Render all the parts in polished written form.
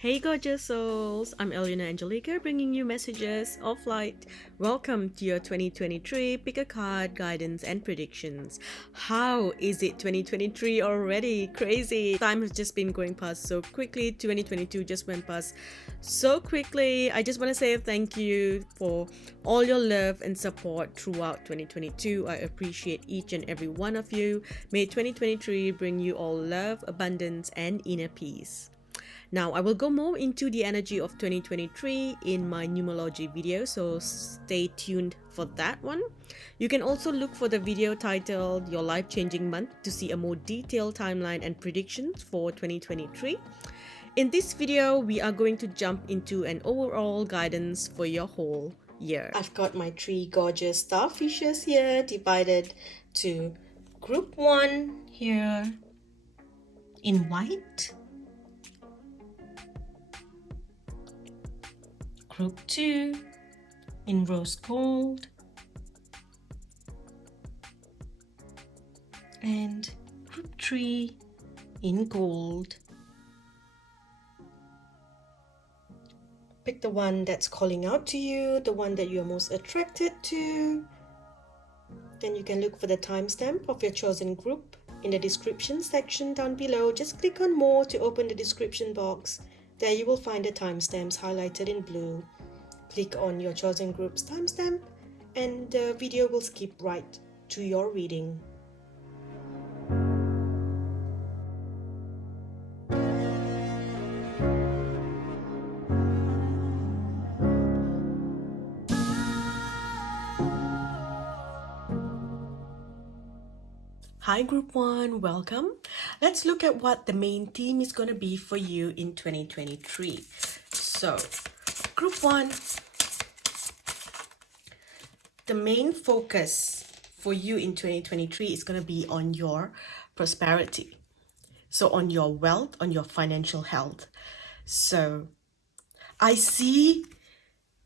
Hey gorgeous souls, I'm Alyonna Angelica bringing you messages of light. Welcome to your 2023 Pick a Card Guidance and Predictions. How is it 2023 already? Crazy. Time has just been going past so quickly. 2022 just went past so quickly. I just want to say thank you for all your love and support throughout 2022. I appreciate each and every one of you. May 2023 bring you all love, abundance, and inner peace. Now, I will go more into the energy of 2023 in my numerology video, so stay tuned for that one. You can also look for the video titled Your Life Changing Month to see a more detailed timeline and predictions for 2023. In this video, we are going to jump into an overall guidance for your whole year. I've got my three gorgeous starfishes here divided to group 1 here in white, Group 2 in rose gold, and Group 3 in gold. Pick the one that's calling out to you, the one that you are most attracted to. Then you can look for the timestamp of your chosen group in the description section down below. Just click on more to open the description box. There you will find the timestamps highlighted in blue. Click on your chosen group's timestamp and the video will skip right to your reading. Hi Group 1, welcome. Let's look at what the main theme is going to be for you in 2023. So, Group 1, the main focus for you in 2023 is going to be on your prosperity. So on your wealth, on your financial health. So I see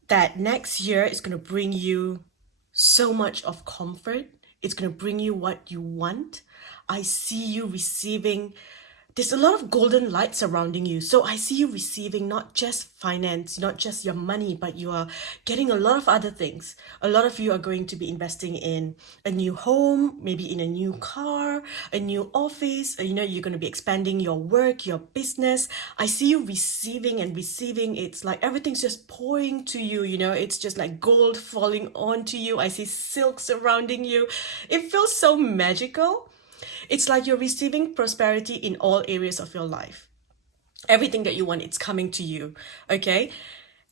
that next year is going to bring you so much of comfort. It's going to bring you what you want. I see you receiving, there's a lot of golden light surrounding you. So I see you receiving not just finance, not just your money, but you are getting a lot of other things. A lot of you are going to be investing in a new home, maybe in a new car, a new office. You're going to be expanding your work, your business. I see you receiving and receiving. It's like everything's just pouring to you, it's just like gold falling onto you. I see silk surrounding you. It feels so magical. It's like you're receiving prosperity in all areas of your life. Everything that you want, it's coming to you, okay?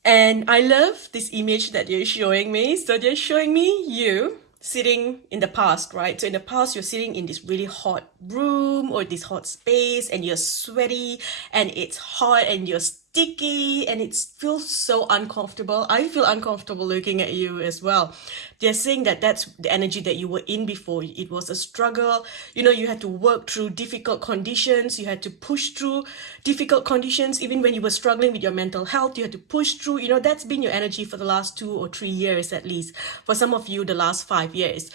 And I love this image that you're showing me. So they're showing me you sitting in the past, right? So in the past, you're sitting in this really hot room or this hot space and you're sweaty and it's hot and you're sticky and it feels so uncomfortable. I feel uncomfortable looking at you as well. They're saying that that's the energy that you were in before. It was a struggle. You had to work through difficult conditions. You had to push through difficult conditions. Even when you were struggling with your mental health, you had to push through. That's been your energy for the last 2 or 3 years at least. For some of you, the last 5 years.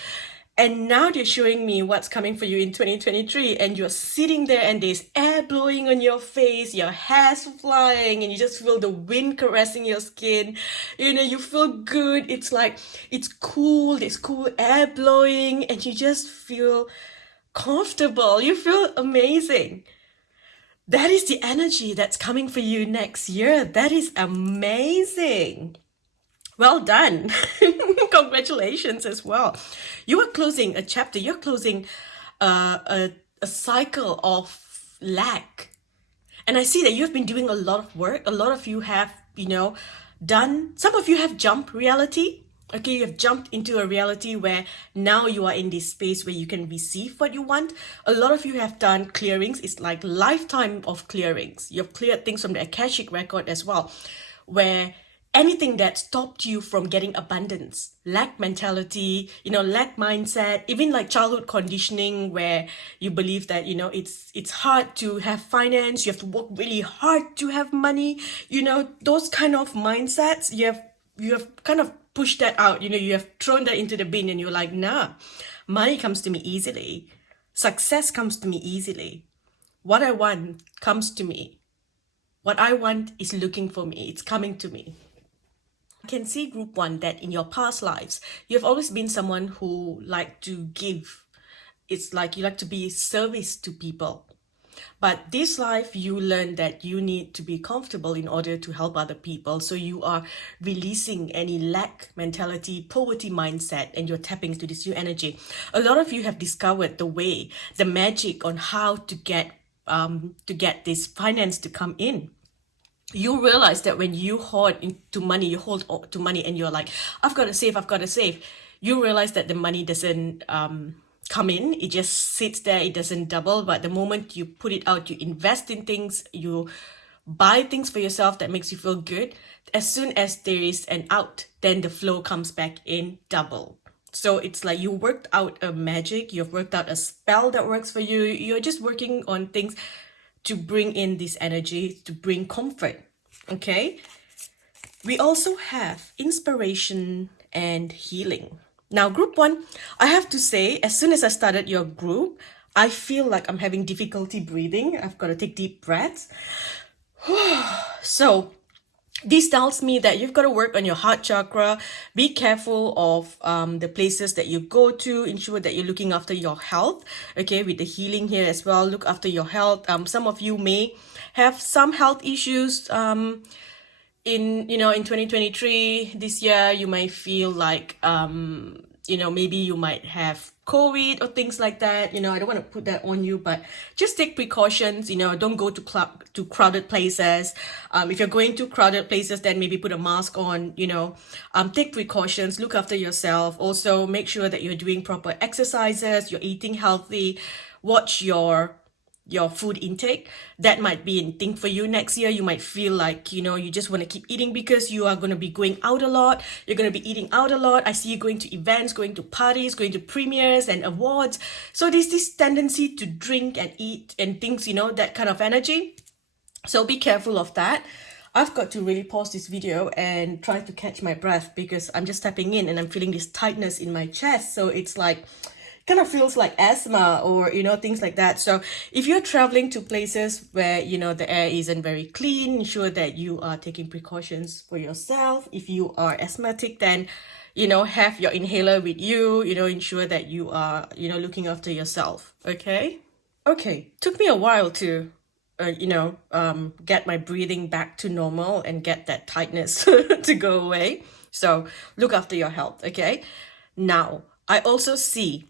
And now they're showing me what's coming for you in 2023 and you're sitting there and there's air blowing on your face, your hair's flying and you just feel the wind caressing your skin. You feel good. It's like, it's cool. There's cool air blowing and you just feel comfortable. You feel amazing. That is the energy that's coming for you next year. That is amazing. Well done. Congratulations as well. You are closing a chapter. You're closing a cycle of lack. And I see that you've been doing a lot of work. A lot of you have, done, some of you have jumped reality. Okay, you have jumped into a reality where now you are in this space where you can receive what you want. A lot of you have done clearings. It's like lifetime of clearings. You've cleared things from the Akashic record as well, where anything that stopped you from getting abundance, lack mentality, lack mindset, even like childhood conditioning where you believe that, it's hard to have finance, you have to work really hard to have money, those kind of mindsets, you have kind of pushed that out, you have thrown that into the bin and you're like, nah, money comes to me easily. Success comes to me easily. What I want comes to me. What I want is looking for me. It's coming to me. I can see group 1 that in your past lives, you've always been someone who like to give. It's like you like to be service to people. But this life, you learn that you need to be comfortable in order to help other people. So you are releasing any lack mentality, poverty mindset, and you're tapping into this new energy. A lot of you have discovered the magic on how to get this finance to come in. You realize that when you hoard into money, you hold on to money and you're like, I've got to save. You realize that the money doesn't come in, it just sits there, it doesn't double. But the moment you put it out, you invest in things, you buy things for yourself that makes you feel good. As soon as there is an out, then the flow comes back in double. So it's like you worked out a magic, you've worked out a spell that works for you. You're just working on things to bring in this energy, to bring comfort. Okay. We also have inspiration and healing. Now, group 1, I have to say, as soon as I started your group, I feel like I'm having difficulty breathing. I've got to take deep breaths. So this tells me that you've got to work on your heart chakra. Be careful of the places that you go to. Ensure that you're looking after your health. Okay, with the healing here as well. Look after your health. Some of you may have some health issues. In 2023, this year, you might feel like maybe you might have COVID or things like that. I don't want to put that on you, but just take precautions. Don't go to crowded places. If you're going to crowded places, then maybe put a mask on. Take precautions. Look after yourself. Also, make sure that you're doing proper exercises. You're eating healthy. Watch your food intake. That might be a thing for you. Next year, you might feel like, you just want to keep eating because you are going to be going out a lot. You're going to be eating out a lot. I see you going to events, going to parties, going to premieres and awards. So there's this tendency to drink and eat and things, that kind of energy. So be careful of that. I've got to really pause this video and try to catch my breath because I'm just stepping in and I'm feeling this tightness in my chest. So it's like, kind of feels like asthma or things like that. So if you're traveling to places where the air isn't very clean, ensure that you are taking precautions for yourself. If you are asthmatic, then have your inhaler with you. Ensure that you are looking after yourself. Okay took me a while to get my breathing back to normal and get that tightness to go away. So look after your health. Okay, now I also see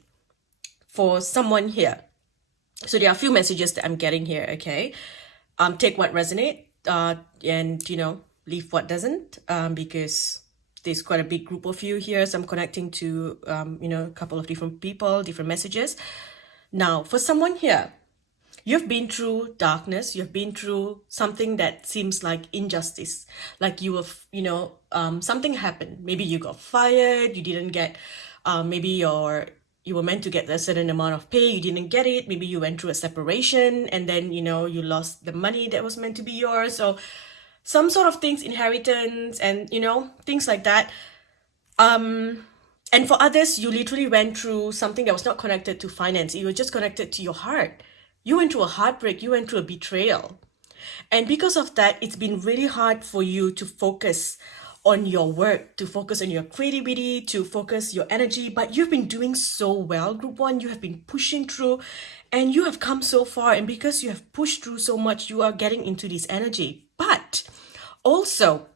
for someone here. So there are a few messages that I'm getting here, okay? Take what resonate and, leave what doesn't because there's quite a big group of you here. So I'm connecting to, a couple of different people, different messages. Now, for someone here, you've been through darkness. You've been through something that seems like injustice. Like you have, something happened. Maybe you got fired. You didn't get, maybe you were meant to get a certain amount of pay, you didn't get it. Maybe you went through a separation and then, you lost the money that was meant to be yours. So some sort of things, inheritance and, things like that. And for others, you literally went through something that was not connected to finance. It was just connected to your heart. You went through a heartbreak. You went through a betrayal. And because of that, it's been really hard for you to focus on your work, to focus on your creativity, to focus your energy. But you've been doing so well, group 1. You have been pushing through and you have come so far. And because you have pushed through so much, you are getting into this energy. But also,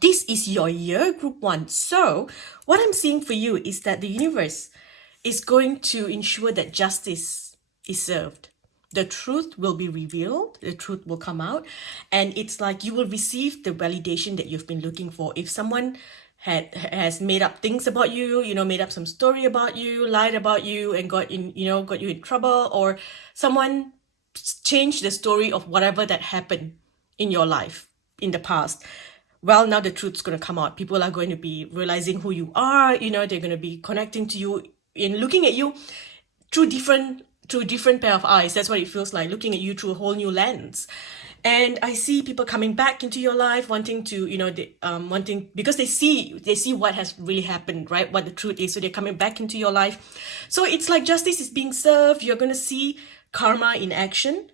this is your year, group 1. So what I'm seeing for you is that the universe is going to ensure that justice is served. The truth will be revealed, the truth will come out, and it's like you will receive the validation that you've been looking for. If someone has made up things about you, made up some story about you, lied about you, and got you in trouble, or someone changed the story of whatever that happened in your life in the past. Well, now the truth's going to come out. People are going to be realizing who you are. They're going to be connecting to you and looking at you through different pair of eyes. That's what it feels like, looking at you through a whole new lens. And I see people coming back into your life, wanting to, wanting, because they see what has really happened, right? What the truth is. So they're coming back into your life. So it's like justice is being served. You're going to see karma in action.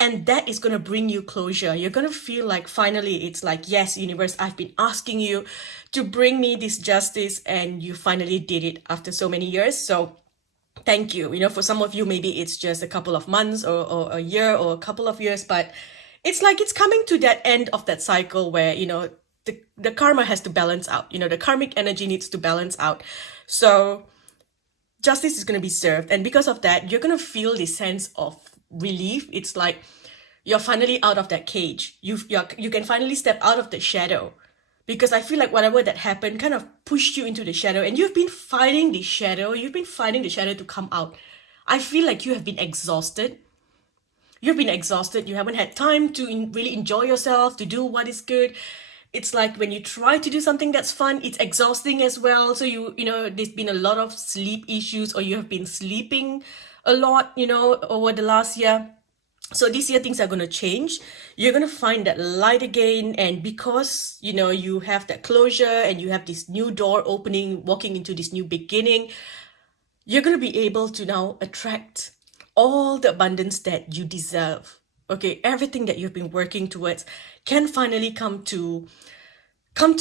And that is going to bring you closure. You're going to feel like finally it's like, yes, universe, I've been asking you to bring me this justice, and you finally did it after so many years. So thank you. For some of you, maybe it's just a couple of months or a year or a couple of years, but it's like it's coming to that end of that cycle where, the karma has to balance out. The karmic energy needs to balance out. So justice is going to be served. And because of that, you're going to feel this sense of relief. It's like you're finally out of that cage. You can finally step out of the shadow, because I feel like whatever that happened kind of pushed you into the shadow, and you've been fighting the shadow. You've been fighting the shadow to come out. I feel like you have been exhausted. You've been exhausted. You haven't had time to really enjoy yourself, to do what is good. It's like when you try to do something that's fun, it's exhausting as well. So there's been a lot of sleep issues, or you have been sleeping a lot, over the last year. So this year things are going to change. You're going to find that light again. And because, you have that closure and you have this new door opening, walking into this new beginning, you're going to be able to now attract all the abundance that you deserve. Okay, everything that you've been working towards can finally come to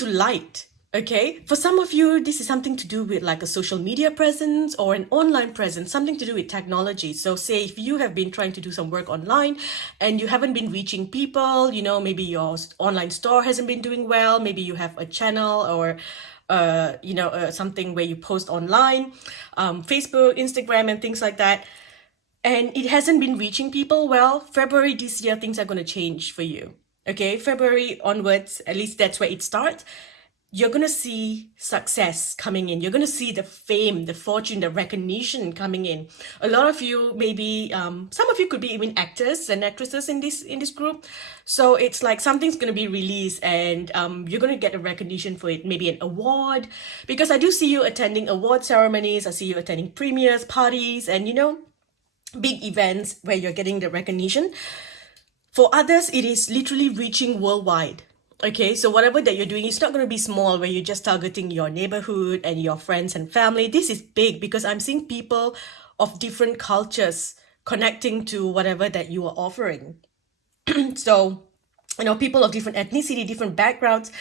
light. Okay, for some of you, this is something to do with like a social media presence or an online presence, something to do with technology. So say if you have been trying to do some work online and you haven't been reaching people, maybe your online store hasn't been doing well, maybe you have a channel or something where you post online, Facebook, Instagram, and things like that, and it hasn't been reaching people well. February this year, things are going to change for you. Okay, February onwards, at least that's where it starts. You're going to see success coming in. You're going to see the fame, the fortune, the recognition coming in. A lot of you, maybe some of you could be even actors and actresses in this group. So it's like something's going to be released, and you're going to get a recognition for it, maybe an award, because I do see you attending award ceremonies. I see you attending premieres, parties, and big events where you're getting the recognition. For others, it is literally reaching worldwide. Okay, so whatever that you're doing, it's not going to be small where you're just targeting your neighborhood and your friends and family. This is big, because I'm seeing people of different cultures connecting to whatever that you are offering. So, people of different ethnicity, different backgrounds.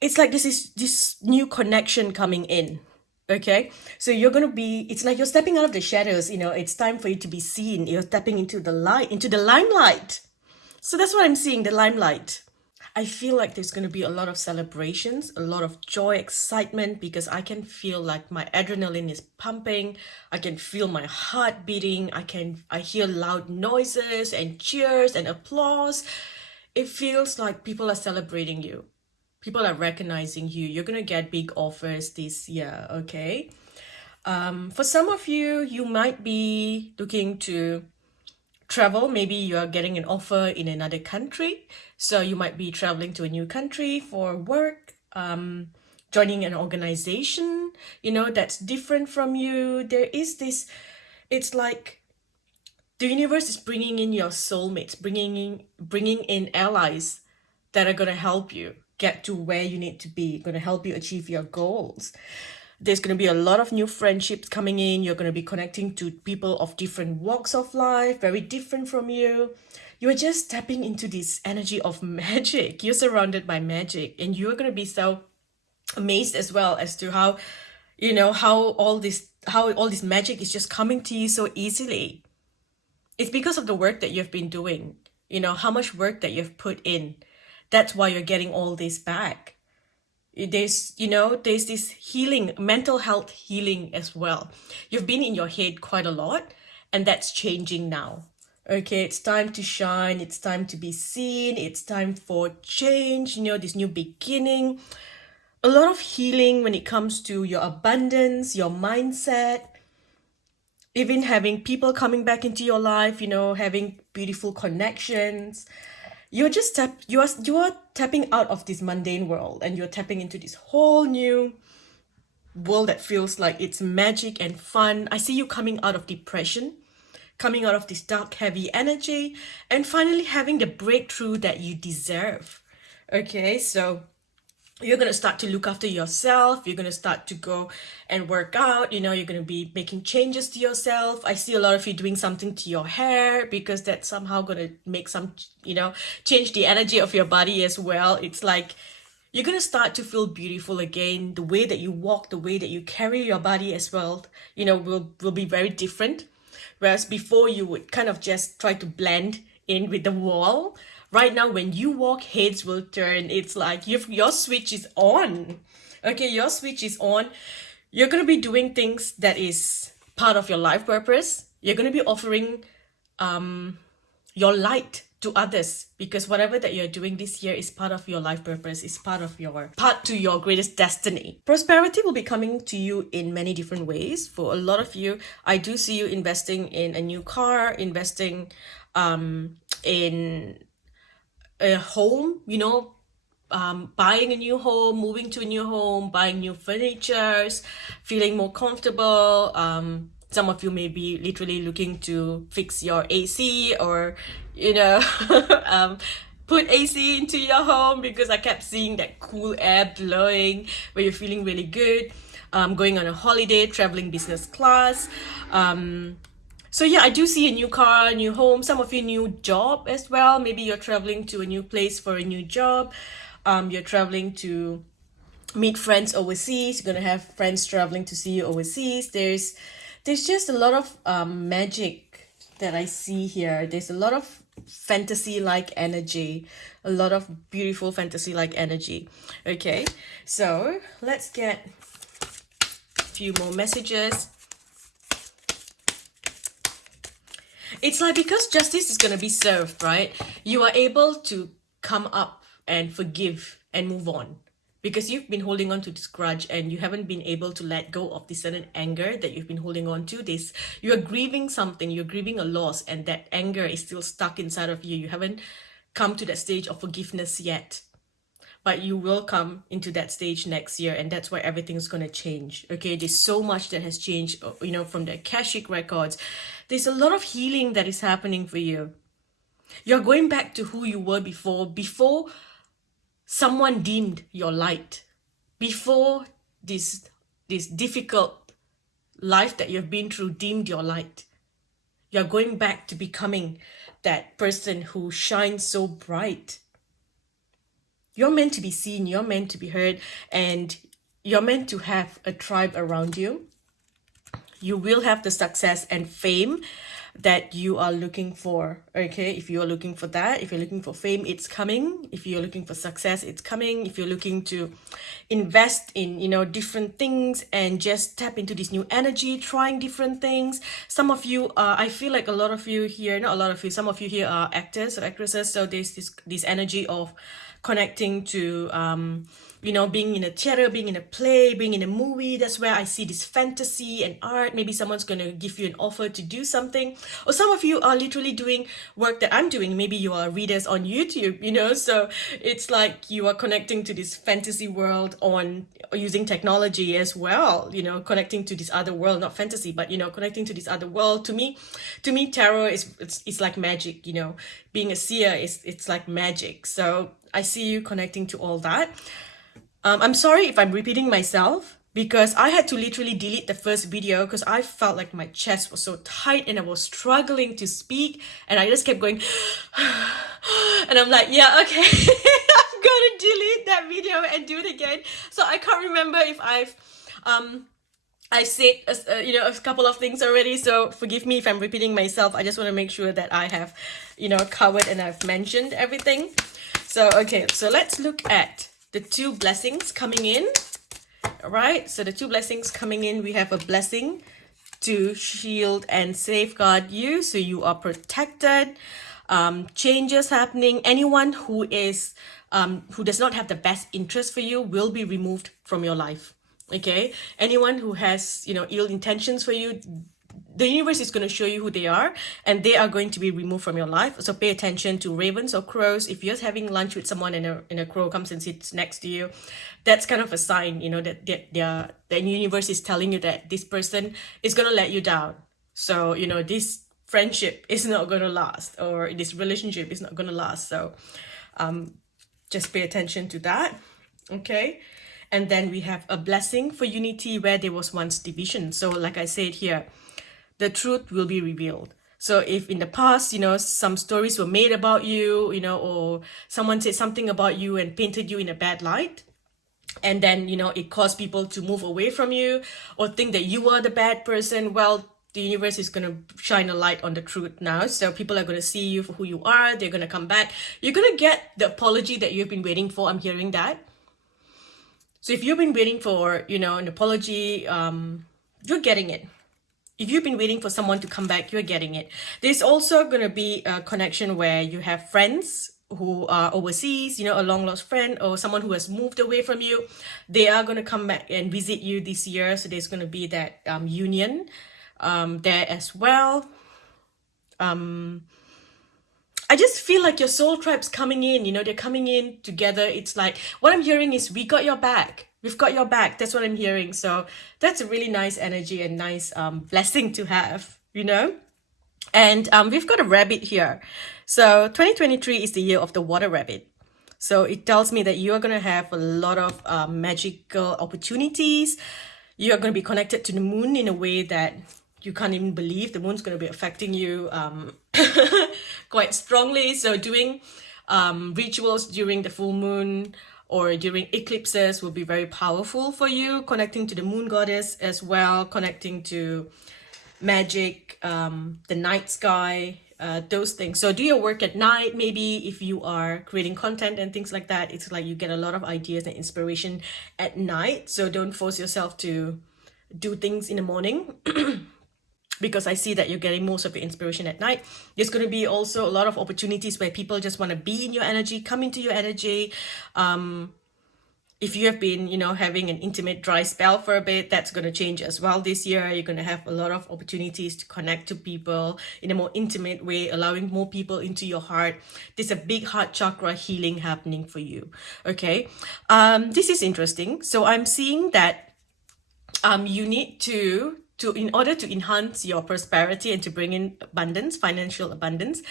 It's like this new connection coming in. Okay, so you're going to be, it's like you're stepping out of the shadows. It's time for you to be seen. You're stepping into the light, into the limelight. So that's what I'm seeing, the limelight. I feel like there's going to be a lot of celebrations, a lot of joy, excitement, because I can feel like my adrenaline is pumping. I can feel my heart beating. I hear loud noises and cheers and applause. It feels like people are celebrating you. People are recognizing you. You're going to get big offers this year, okay? For some of you, you might be looking to travel. Maybe you're getting an offer in another country. So you might be traveling to a new country for work, joining an organization, that's different from you. There is this, it's like the universe is bringing in your soulmates, bringing in allies that are going to help you get to where you need to be, going to help you achieve your goals. There's going to be a lot of new friendships coming in. You're going to be connecting to people of different walks of life, very different from you. You're just tapping into this energy of magic. You're surrounded by magic, and you're going to be so amazed as well as to how all this magic is just coming to you so easily. It's because of the work that you've been doing, how much work that you've put in. That's why you're getting all this back. There's this healing, mental health healing as well. You've been in your head quite a lot, and that's changing now. Okay, it's time to shine. It's time to be seen. It's time for change, this new beginning. A lot of healing when it comes to your abundance, your mindset, even having people coming back into your life, having beautiful connections. You're just you are tapping out of this mundane world, and you're tapping into this whole new world that feels like it's magic and fun. I see you coming out of depression, coming out of this dark, heavy energy, and finally having the breakthrough that you deserve. Okay, so you're going to start to look after yourself. You're going to start to go and work out. You're going to be making changes to yourself. I see a lot of you doing something to your hair, because that's somehow going to make some, change the energy of your body as well. It's like you're going to start to feel beautiful again. The way that you walk, the way that you carry your body as well, will be very different. Whereas before, you would kind of just try to blend in with the wall. Right now, when you walk, heads will turn. It's like your switch is on. Okay, your switch is on. You're going to be doing things that is part of your life purpose. You're going to be offering your light to others, because whatever that you're doing this year is part of your life purpose, is part to your greatest destiny. Prosperity will be coming to you in many different ways. For a lot of you, I do see you investing in a new car, investing in a home, buying a new home, moving to a new home, buying new furnitures, feeling more comfortable. Some of you may be literally looking to fix your AC, or put AC into your home, because I kept seeing that cool air blowing where you're feeling really good. Going on a holiday, traveling business class. So yeah, I do see a new car, a new home. Some of you, new job as well. Maybe you're traveling to a new place for a new job. You're traveling to meet friends overseas. You're gonna have friends traveling to see you overseas. There's just a lot of magic that I see here. There's a lot of fantasy-like energy, a lot of beautiful fantasy-like energy. Okay, so let's get a few more messages. It's like, because justice is going to be served, right? You are able to come up and forgive and move on, because you've been holding on to this grudge and you haven't been able to let go of this certain anger that you've been holding on to. You're grieving something, you're grieving a loss, and that anger is still stuck inside of you. You haven't come to that stage of forgiveness yet, but you will come into that stage next year, and that's where everything's going to change. Okay, there's so much that has changed, from the Akashic records. There's a lot of healing that is happening for you. You're going back to who you were before someone dimmed your light, before this difficult life that you've been through dimmed your light. You're going back to becoming that person who shines so bright. You're meant to be seen, you're meant to be heard, and you're meant to have a tribe around you. You will have the success and fame that you are looking for. Okay, if you are looking for that, if you're looking for fame, it's coming. If you're looking for success, it's coming. If you're looking to invest in different things and just tap into this new energy, trying different things. Some of you I feel like a lot of you here, not a lot of you, some of you here are actors or actresses, so there's this energy of connecting to being in a theater, being in a play, being in a movie. That's where I see this fantasy and art. Maybe someone's going to give you an offer to do something. Or some of you are literally doing work that I'm doing. Maybe you are readers on YouTube, so it's like you are connecting to this fantasy world on using technology as well, connecting to this other world, not fantasy, but connecting to this other world. To me tarot it's like magic. Being a seer it's like magic. So I see you connecting to all that. I'm sorry if I'm repeating myself, because I had to literally delete the first video because I felt like my chest was so tight and I was struggling to speak, and I just kept going and I'm like, yeah, okay, I'm gonna delete that video and do it again. So I can't remember if I said a couple of things already, so forgive me if I'm repeating myself. I just want to make sure that I have covered and I've mentioned everything. So okay, so let's look at the two blessings coming in. All right, so the two blessings coming in, we have a blessing to shield and safeguard you, so you are protected. Changes happening. Anyone who does not have the best interest for you will be removed from your life. Okay, anyone who has ill intentions for you, the universe is going to show you who they are, and they are going to be removed from your life. So pay attention to ravens or crows. If you're having lunch with someone and a crow comes and sits next to you, that's kind of a sign, that the universe is telling you that this person is going to let you down. So, this friendship is not going to last, or this relationship is not going to last. So just pay attention to that. Okay. And then we have a blessing for unity where there was once division. So like I said here, the truth will be revealed. So if in the past, some stories were made about you, or someone said something about you and painted you in a bad light, and then, it caused people to move away from you or think that you are the bad person, well, the universe is going to shine a light on the truth now. So people are going to see you for who you are. They're going to come back. You're going to get the apology that you've been waiting for. I'm hearing that. So if you've been waiting for, an apology, you're getting it. If you've been waiting for someone to come back, you're getting it. There's also going to be a connection where you have friends who are overseas, a long lost friend or someone who has moved away from you. They are going to come back and visit you this year. So there's going to be that union there as well. I just feel like your soul tribe's coming in, they're coming in together. It's like, what I'm hearing is, we got your back. We've got your back. That's what I'm hearing. So that's a really nice energy and nice blessing to have, And we've got a rabbit here. So 2023 is the year of the water rabbit. So it tells me that you are going to have a lot of magical opportunities. You are going to be connected to the moon in a way that you can't even believe. The moon's going to be affecting you quite strongly. So doing rituals during the full moon or during eclipses will be very powerful for you. Connecting to the moon goddess as well, connecting to magic, the night sky, those things. So do your work at night. Maybe if you are creating content and things like that, it's like you get a lot of ideas and inspiration at night. So don't force yourself to do things in the morning. Because I see that you're getting most of your inspiration at night. There's going to be also a lot of opportunities where people just want to be in your energy, come into your energy. If you have been, having an intimate dry spell for a bit, that's going to change as well this year. You're going to have a lot of opportunities to connect to people in a more intimate way, allowing more people into your heart. There's a big heart chakra healing happening for you. Okay. This is interesting. So I'm seeing that you need to in order to enhance your prosperity and to bring in abundance, financial abundance,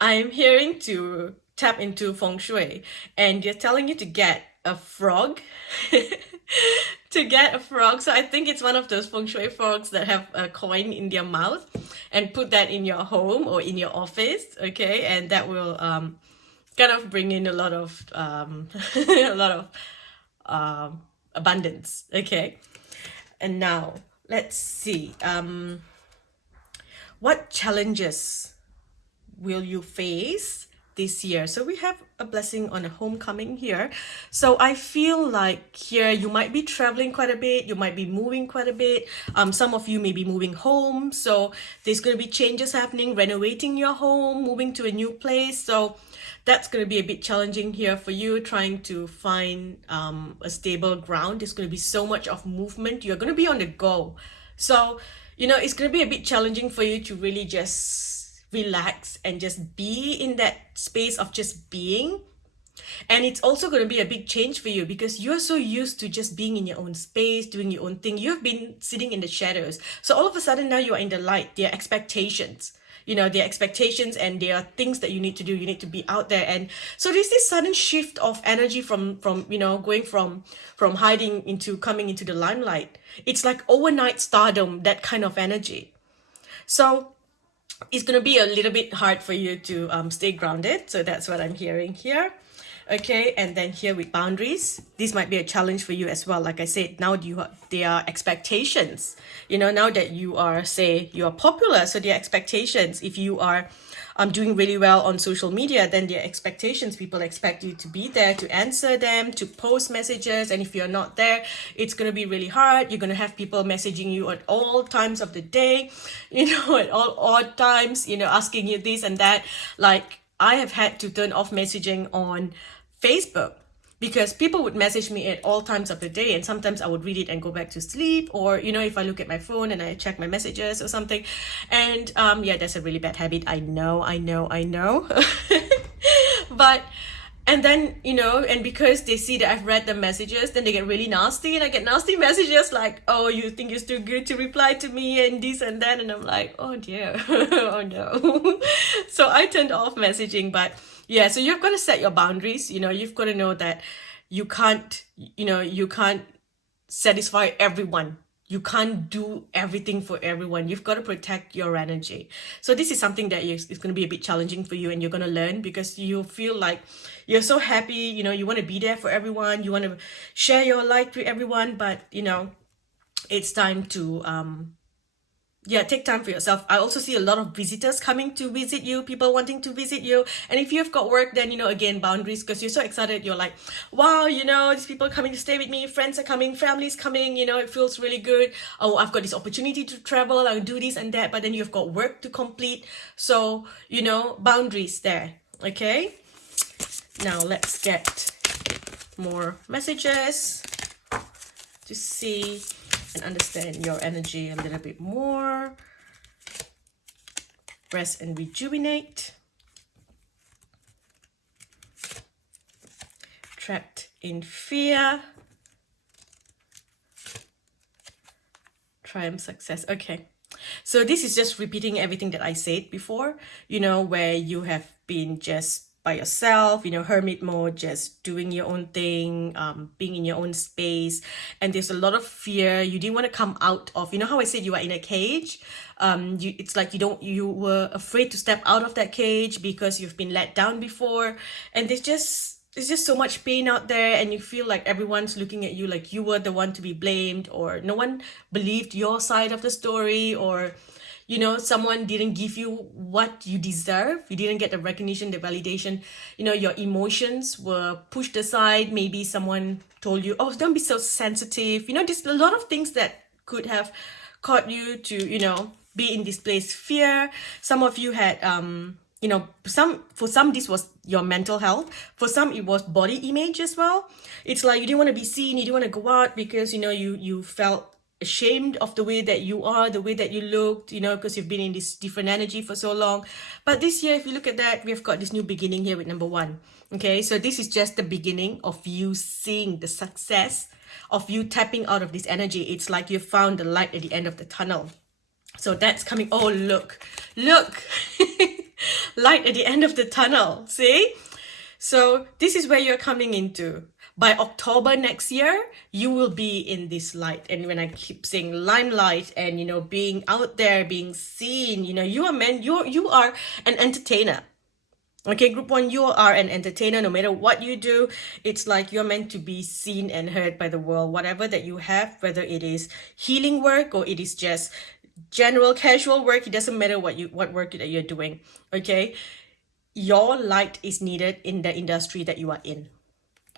I'm hearing to tap into feng shui, and they're telling you to get a frog. To get a frog. So I think it's one of those feng shui frogs that have a coin in their mouth, and put that in your home or in your office. Okay. And that will kind of bring in a lot of abundance. Okay. And now let's see, what challenges will you face this year? So we have a blessing on a homecoming here. So I feel like here you might be traveling quite a bit. You might be moving quite a bit. Some of you may be moving home. So there's going to be changes happening, renovating your home, moving to a new place. So that's going to be a bit challenging here for you, trying to find a stable ground. There's going to be so much of movement. You're going to be on the go. So, it's going to be a bit challenging for you to really just relax and just be in that space of just being. And it's also going to be a big change for you because you're so used to just being in your own space, doing your own thing. You've been sitting in the shadows. So all of a sudden now you are in the light. There are expectations. There are expectations and there are things that you need to do. You need to be out there. And so there's this sudden shift of energy from going from hiding into coming into the limelight. It's like overnight stardom, that kind of energy. So it's going to be a little bit hard for you to stay grounded. So that's what I'm hearing here. Okay, and then here with boundaries, this might be a challenge for you as well. Like I said, now there are expectations. Now that you are, you are popular, so there are expectations. If you are doing really well on social media, then there are expectations. People expect you to be there, to answer them, to post messages. And if you're not there, it's going to be really hard. You're going to have people messaging you at all times of the day, at all odd times, asking you this and that. Like, I have had to turn off messaging on Facebook because people would message me at all times of the day, and sometimes I would read it and go back to sleep, or if I look at my phone and I check my messages or something. And that's a really bad habit. I know but and then and because they see that I've read the messages, then they get really nasty, and I get nasty messages like, oh, you think you're still good to reply to me and this and that, and I'm like, oh dear. Oh no. So I turned off messaging. But yeah, so you've got to set your boundaries. You've got to know that you can't, you can't satisfy everyone. You can't do everything for everyone. You've got to protect your energy. So this is something that is going to be a bit challenging for you, and you're going to learn, because you feel like you're so happy, you want to be there for everyone. You want to share your light with everyone, but, it's time to, take time for yourself. I also see a lot of visitors coming to visit you, people wanting to visit you. And if you've got work, then, again, boundaries, because you're so excited. You're like, wow, these people are coming to stay with me. Friends are coming, family's coming, it feels really good. Oh, I've got this opportunity to travel. I'll do this and that. But then you've got work to complete. So, boundaries there. Okay. Now let's get more messages to see and understand your energy a little bit more. Rest and rejuvenate. Trapped in fear. Triumph, success. Okay. So this is just repeating everything that I said before, where you have been just by yourself, hermit mode, just doing your own thing, being in your own space. And there's a lot of fear. You didn't want to come out of, how I said you are in a cage. It's like you were afraid to step out of that cage because you've been let down before. And there's just so much pain out there, and you feel like everyone's looking at you like you were the one to be blamed, or no one believed your side of the story, or someone didn't give you what you deserve. You didn't get the recognition, the validation. Your emotions were pushed aside. Maybe someone told you, oh, don't be so sensitive. There's a lot of things that could have caught you to, be in this place. Fear. Some of you had, for some, this was your mental health. For some, it was body image as well. It's like you didn't want to be seen. You didn't want to go out because, you felt ashamed of the way that you are, the way that you looked, because you've been in this different energy for so long. But this year, if you look at that, we've got this new beginning here with number 1. Okay, so this is just the beginning of you seeing the success of you tapping out of this energy. It's like you found the light at the end of the tunnel. So that's coming. Oh, look, light at the end of the tunnel. See? So this is where you're coming into. By October next year, you will be in this light. And when I keep saying limelight and, being out there, being seen, you are an entertainer. Okay, group 1, you are an entertainer. No matter what you do, it's like you're meant to be seen and heard by the world. Whatever that you have, whether it is healing work or it is just general casual work, it doesn't matter what work that you're doing. Okay, your light is needed in the industry that you are in.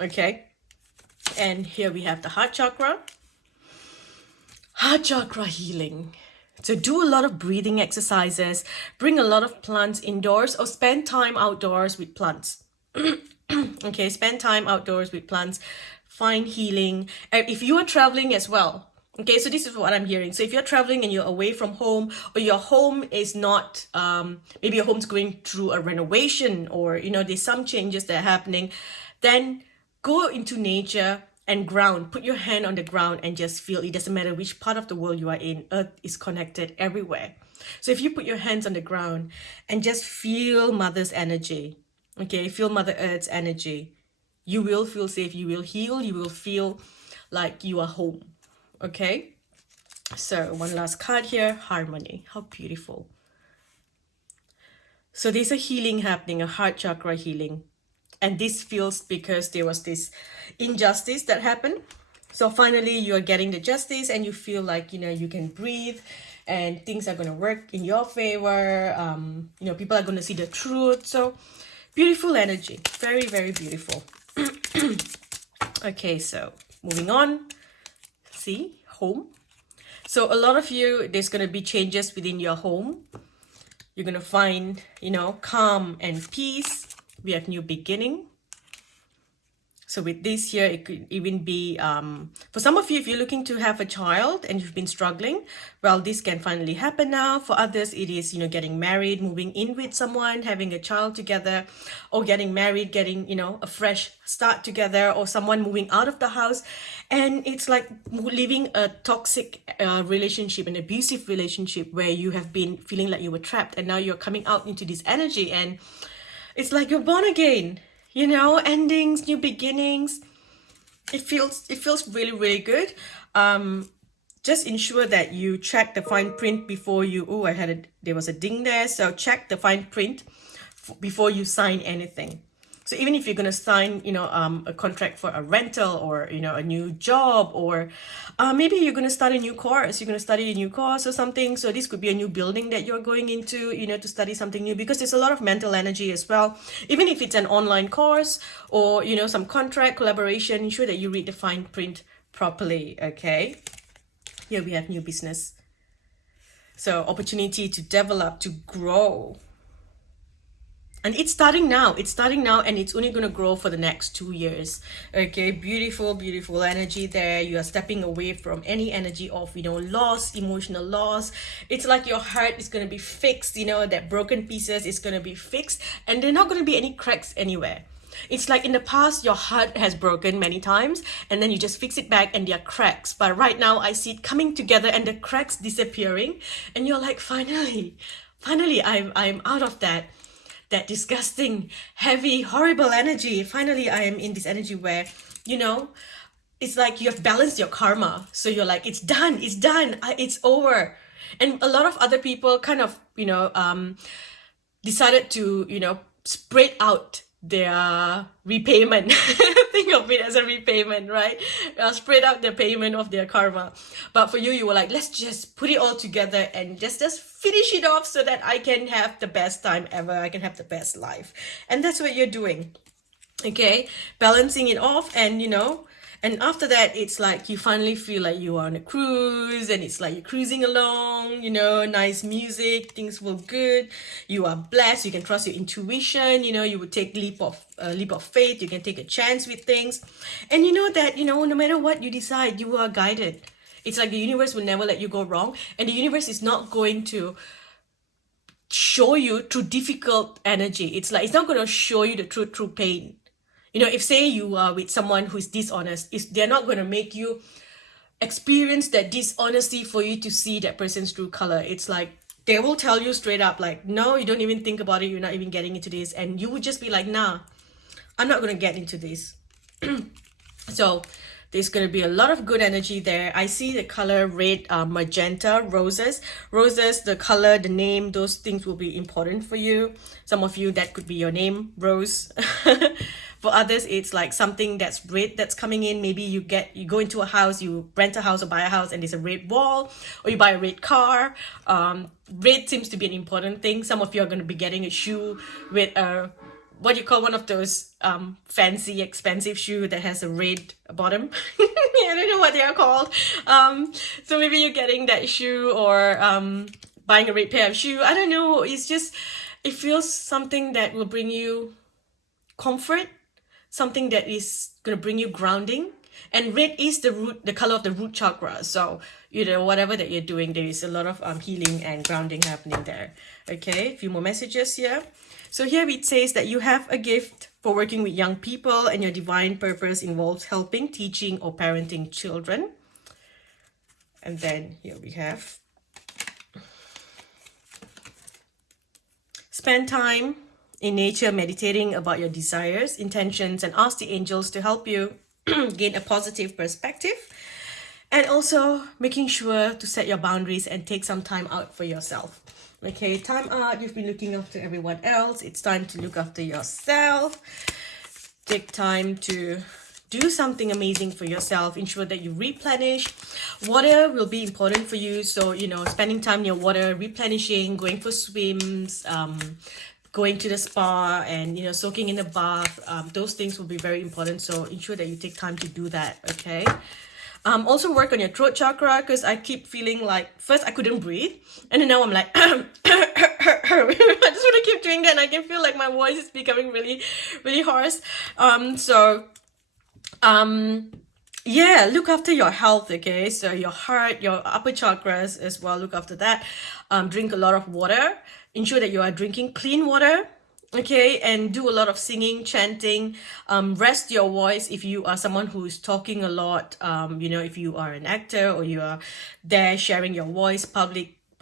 Okay. And here we have the heart chakra. Heart chakra healing. So do a lot of breathing exercises. Bring a lot of plants indoors or spend time outdoors with plants. Okay, spend time outdoors with plants. Find healing. And if you are traveling as well. Okay, so this is what I'm hearing. So if you're traveling and you're away from home, or your home is not, maybe your home's going through a renovation, or, there's some changes that are happening, then go into nature and ground. Put your hand on the ground and just feel. It doesn't matter which part of the world you are in. Earth is connected everywhere. So if you put your hands on the ground and just feel Mother's energy, okay, feel Mother Earth's energy, you will feel safe. You will heal. You will feel like you are home. Okay. So one last card here. Harmony. How beautiful. So there's a healing happening, a heart chakra healing. And this feels because there was this injustice that happened. So finally, you're getting the justice and you feel like, you can breathe and things are going to work in your favor. People are going to see the truth. So beautiful energy. Very, very beautiful. Okay, so moving on. See, home. So a lot of you, there's going to be changes within your home. You're going to find, calm and peace. We have new beginning. So with this here, it could even be, for some of you, if you're looking to have a child and you've been struggling, well, this can finally happen now. For others, it is, getting married, moving in with someone, having a child together, or getting married, getting, a fresh start together, or someone moving out of the house. And it's like living a toxic relationship, an abusive relationship where you have been feeling like you were trapped, and now you're coming out into this energy and it's like you're born again. Endings, new beginnings. it feels really, really good. Just ensure that you check the fine print before you, oh, there was a ding there. So check the fine print before you sign anything. So even if you're going to sign, a contract for a rental, or, a new job, or maybe you're going to start a new course, you're going to study a new course or something. So this could be a new building that you're going into, to study something new, because there's a lot of mental energy as well. Even if it's an online course or, some contract collaboration, ensure that you read the fine print properly. Okay. Here we have new business. So opportunity to develop, to grow. And it's starting now. And it's only going to grow for the next 2 years. Okay, beautiful, beautiful energy there. You are stepping away from any energy of, loss, emotional loss. It's like your heart is going to be fixed, that broken pieces is going to be fixed. And there are not going to be any cracks anywhere. It's like in the past, your heart has broken many times, and then you just fix it back and there are cracks. But right now, I see it coming together and the cracks disappearing. And you're like, finally, I'm out of that disgusting, heavy, horrible energy. Finally, I am in this energy where, it's like you have balanced your karma. So you're like, it's done, it's over. And a lot of other people kind of, decided to, spread out their repayment. Think of it as a repayment, right? Spread out the payment of their karma. But for you were like, let's just put it all together and just finish it off so that I can have the best time ever. I can have the best life. And that's what you're doing. Okay, balancing it off, and and after that, it's like you finally feel like you are on a cruise, and it's like you're cruising along, nice music, things feel good. You are blessed. You can trust your intuition. You would take leap of faith. You can take a chance with things. And that, no matter what you decide, you are guided. It's like the universe will never let you go wrong. And the universe is not going to show you through difficult energy. It's like, it's not going to show you the truth through pain. If say you are with someone who is dishonest, they're not going to make you experience that dishonesty for you to see that person's true color. It's like they will tell you straight up, like, no, you don't even think about it. You're not even getting into this. And you would just be like, nah, I'm not going to get into this. So there's going to be a lot of good energy there. I see the color red, magenta, roses. Roses, the color, the name, those things will be important for you. Some of you, that could be your name, Rose. For others, it's like something that's red that's coming in. Maybe you go into a house, you rent a house or buy a house, and there's a red wall, or you buy a red car. Red seems to be an important thing. Some of you are going to be getting a shoe with what you call one of those fancy, expensive shoe that has a red bottom. I don't know what they are called. So maybe you're getting that shoe, or buying a red pair of shoe. I don't know. It's just, it feels something that will bring you comfort, something that is going to bring you grounding. And red is the color of the root chakra. So, whatever that you're doing, there is a lot of healing and grounding happening there. Okay, a few more messages here. So here it says that you have a gift for working with young people, and your divine purpose involves helping, teaching, or parenting children. And then here we have, spend time in nature, meditating about your desires, intentions, and ask the angels to help you gain a positive perspective. And also making sure to set your boundaries and take some time out for yourself. Okay, time out. You've been looking after everyone else. It's time to look after yourself. Take time to do something amazing for yourself. Ensure that you replenish. Water will be important for you. So, spending time near water, replenishing, going for swims, going to the spa, and soaking in the bath. Those things will be very important. So ensure that you take time to do that. Okay. Also work on your throat chakra, because I keep feeling like, first I couldn't breathe, and then now I'm like I just want to keep doing that, and I can feel like my voice is becoming really, really hoarse. Yeah, look after your health. Okay, so your heart, your upper chakras as well, look after that. Drink a lot of water. Ensure that you are drinking clean water. Okay, and do a lot of singing, chanting. Rest your voice if you are someone who is talking a lot. If you are an actor, or you are there sharing your voice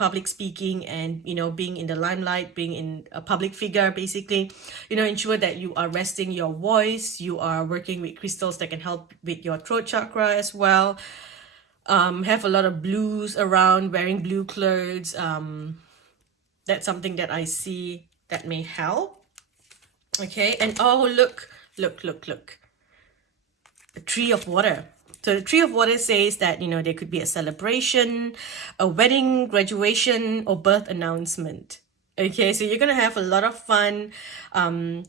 public speaking and, you know, being in the limelight, being in a public figure, basically, you know, ensure that you are resting your voice. You are working with crystals that can help with your throat chakra as well. Have a lot of blues around, wearing blue clothes. That's something that I see that may help. Okay, and oh, look. A tree of water. So the tree of water says that, you know, there could be a celebration, a wedding, graduation, or birth announcement. Okay, so you're going to have a lot of fun.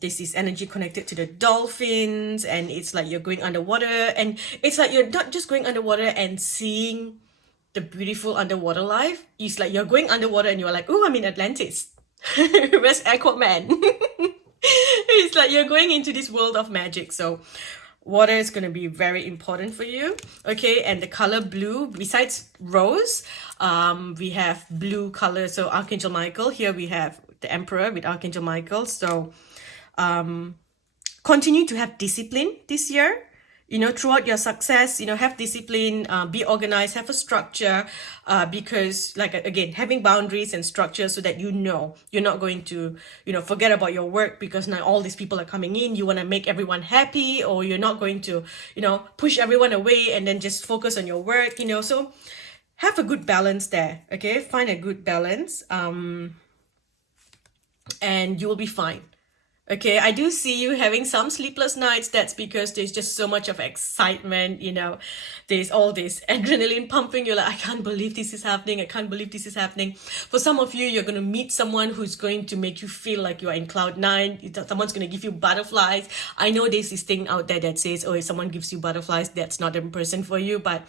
This is energy connected to the dolphins, and it's like you're going underwater, and it's like you're not just going underwater and seeing the beautiful underwater life. It's like you're going underwater and you're like, oh, I'm in Atlantis. Where's Aquaman? It's like you're going into this world of magic. So water is going to be very important for you. Okay, and the color blue, besides rose, we have blue color. So Archangel Michael, here we have the Emperor with Archangel Michael. So continue to have discipline this year. You know, throughout your success, you know, have discipline, be organized, have a structure, because, like, again, having boundaries and structure so that, you know, you're not going to, you know, forget about your work because now all these people are coming in. You want to make everyone happy, or you're not going to, you know, push everyone away and then just focus on your work, you know. So have a good balance there, okay? Find a good balance, and you will be fine. Okay, I do see you having some sleepless nights. That's because there's just so much of excitement, you know. There's all this adrenaline pumping. You're like, I can't believe this is happening. I can't believe this is happening. For some of you, you're going to meet someone who's going to make you feel like you're in cloud nine. Someone's going to give you butterflies. I know there's this thing out there that says, oh, if someone gives you butterflies, that's not a person for you. But,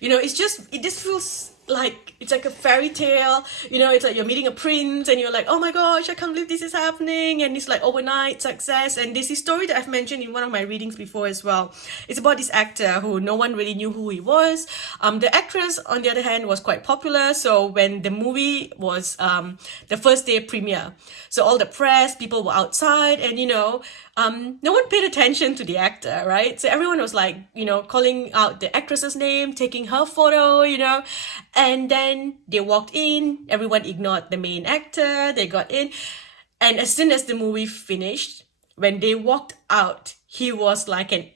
you know, it just feels like it's like a fairy tale, you know. It's like you're meeting a prince and you're like, oh my gosh, I can't believe this is happening, and it's like overnight success. And there's this story that I've mentioned in one of my readings before as well. It's about this actor who no one really knew who he was. The actress, on the other hand, was quite popular. So when the movie was the first day premiere, so all the press people were outside, and, you know, no one paid attention to the actor, right? So everyone was like, you know, calling out the actress's name, taking her photo, you know. And then they walked in, everyone ignored the main actor, they got in. And as soon as the movie finished, when they walked out, he was like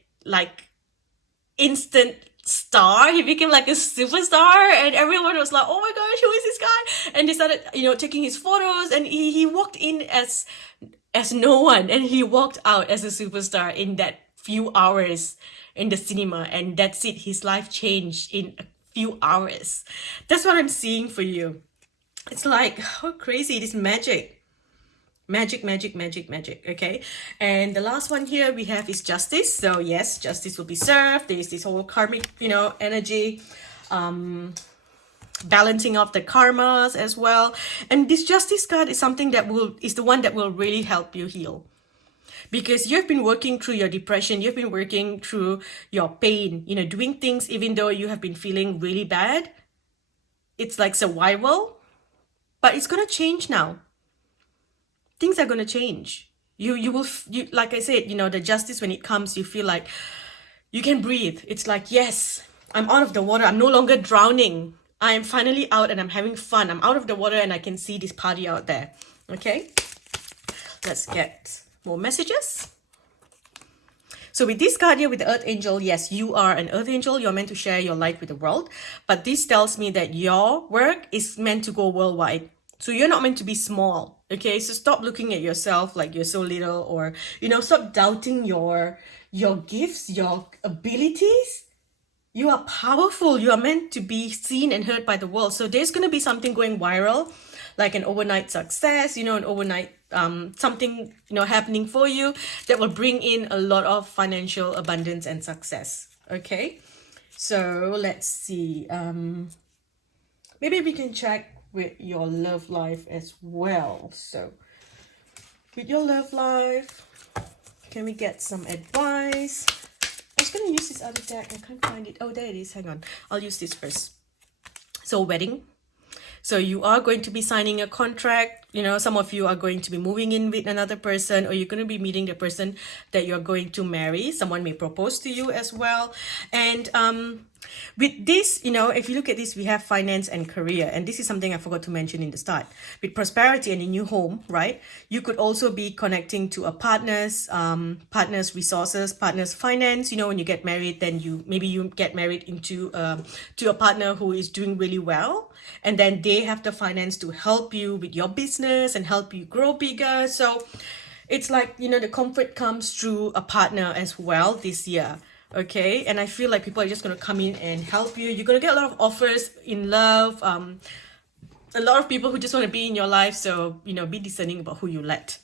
instant star. He became like a superstar, and everyone was like, oh my gosh, who is this guy? And they started, you know, taking his photos, and he walked in as no one, and he walked out as a superstar in that few hours in the cinema. And that's it, his life changed in a few hours. That's what I'm seeing for you. It's like, how crazy, this magic. Magic. Okay, and the last one here we have is justice. So yes, justice will be served. There's this whole karmic, you know, energy, balancing of the karmas as well. And this justice card is something that is the one that will really help you heal, because you've been working through your depression, you've been working through your pain, you know, doing things even though you have been feeling really bad. It's like survival, but it's gonna change now. Things are gonna change. You will, like I said, you know, the justice, when it comes, you feel like you can breathe. It's like, yes, I'm out of the water. I'm no longer drowning. I am finally out and I'm having fun. I'm out of the water and I can see this party out there. Okay, let's get more messages. So with this card here, with the Earth Angel, yes, you are an Earth Angel. You're meant to share your light with the world. But this tells me that your work is meant to go worldwide. So you're not meant to be small, okay? So stop looking at yourself like you're so little, or, you know, stop doubting your gifts, your abilities. You are powerful. You are meant to be seen and heard by the world. So there's going to be something going viral, like an overnight success, you know, an overnight something, you know, happening for you that will bring in a lot of financial abundance and success. Okay, so let's see. Maybe we can check with your love life as well. So with your love life, can we get some advice? I was going to use this other deck. I can't find it. Oh, there it is. Hang on. I'll use this first. So wedding. So you are going to be signing a contract You know, some of you are going to be moving in with another person, or you're going to be meeting the person that you're going to marry. Someone may propose to you as well. And with this, you know, if you look at this, we have finance and career. And this is something I forgot to mention in the start. With prosperity and a new home, right? You could also be connecting to a partner's resources, partner's finance. You know, when you get married, then maybe you get married into to a partner who is doing really well. And then they have the finance to help you with your business and help you grow bigger. So it's like, you know, the comfort comes through a partner as well this year. Okay, and I feel like people are just going to come in and help you. You're going to get a lot of offers in love, a lot of people who just want to be in your life. So, you know, be discerning about who you let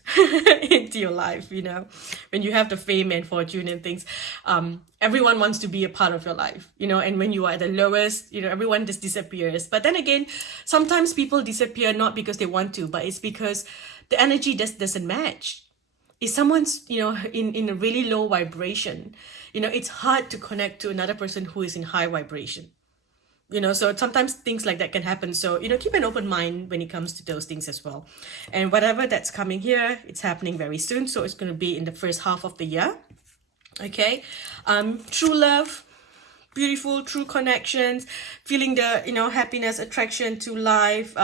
into your life. You know, when you have the fame and fortune and things, everyone wants to be a part of your life, you know. And when you are at the lowest, you know, everyone just disappears. But then again, sometimes people disappear not because they want to, but it's because the energy just doesn't match. If someone's, you know, in a really low vibration, you know, it's hard to connect to another person who is in high vibration. You know, so sometimes things like that can happen. So, you know, keep an open mind when it comes to those things as well. And whatever that's coming here, it's happening very soon. So it's going to be in the first half of the year. Okay. True love, beautiful, true connections, feeling the, you know, happiness, attraction to life,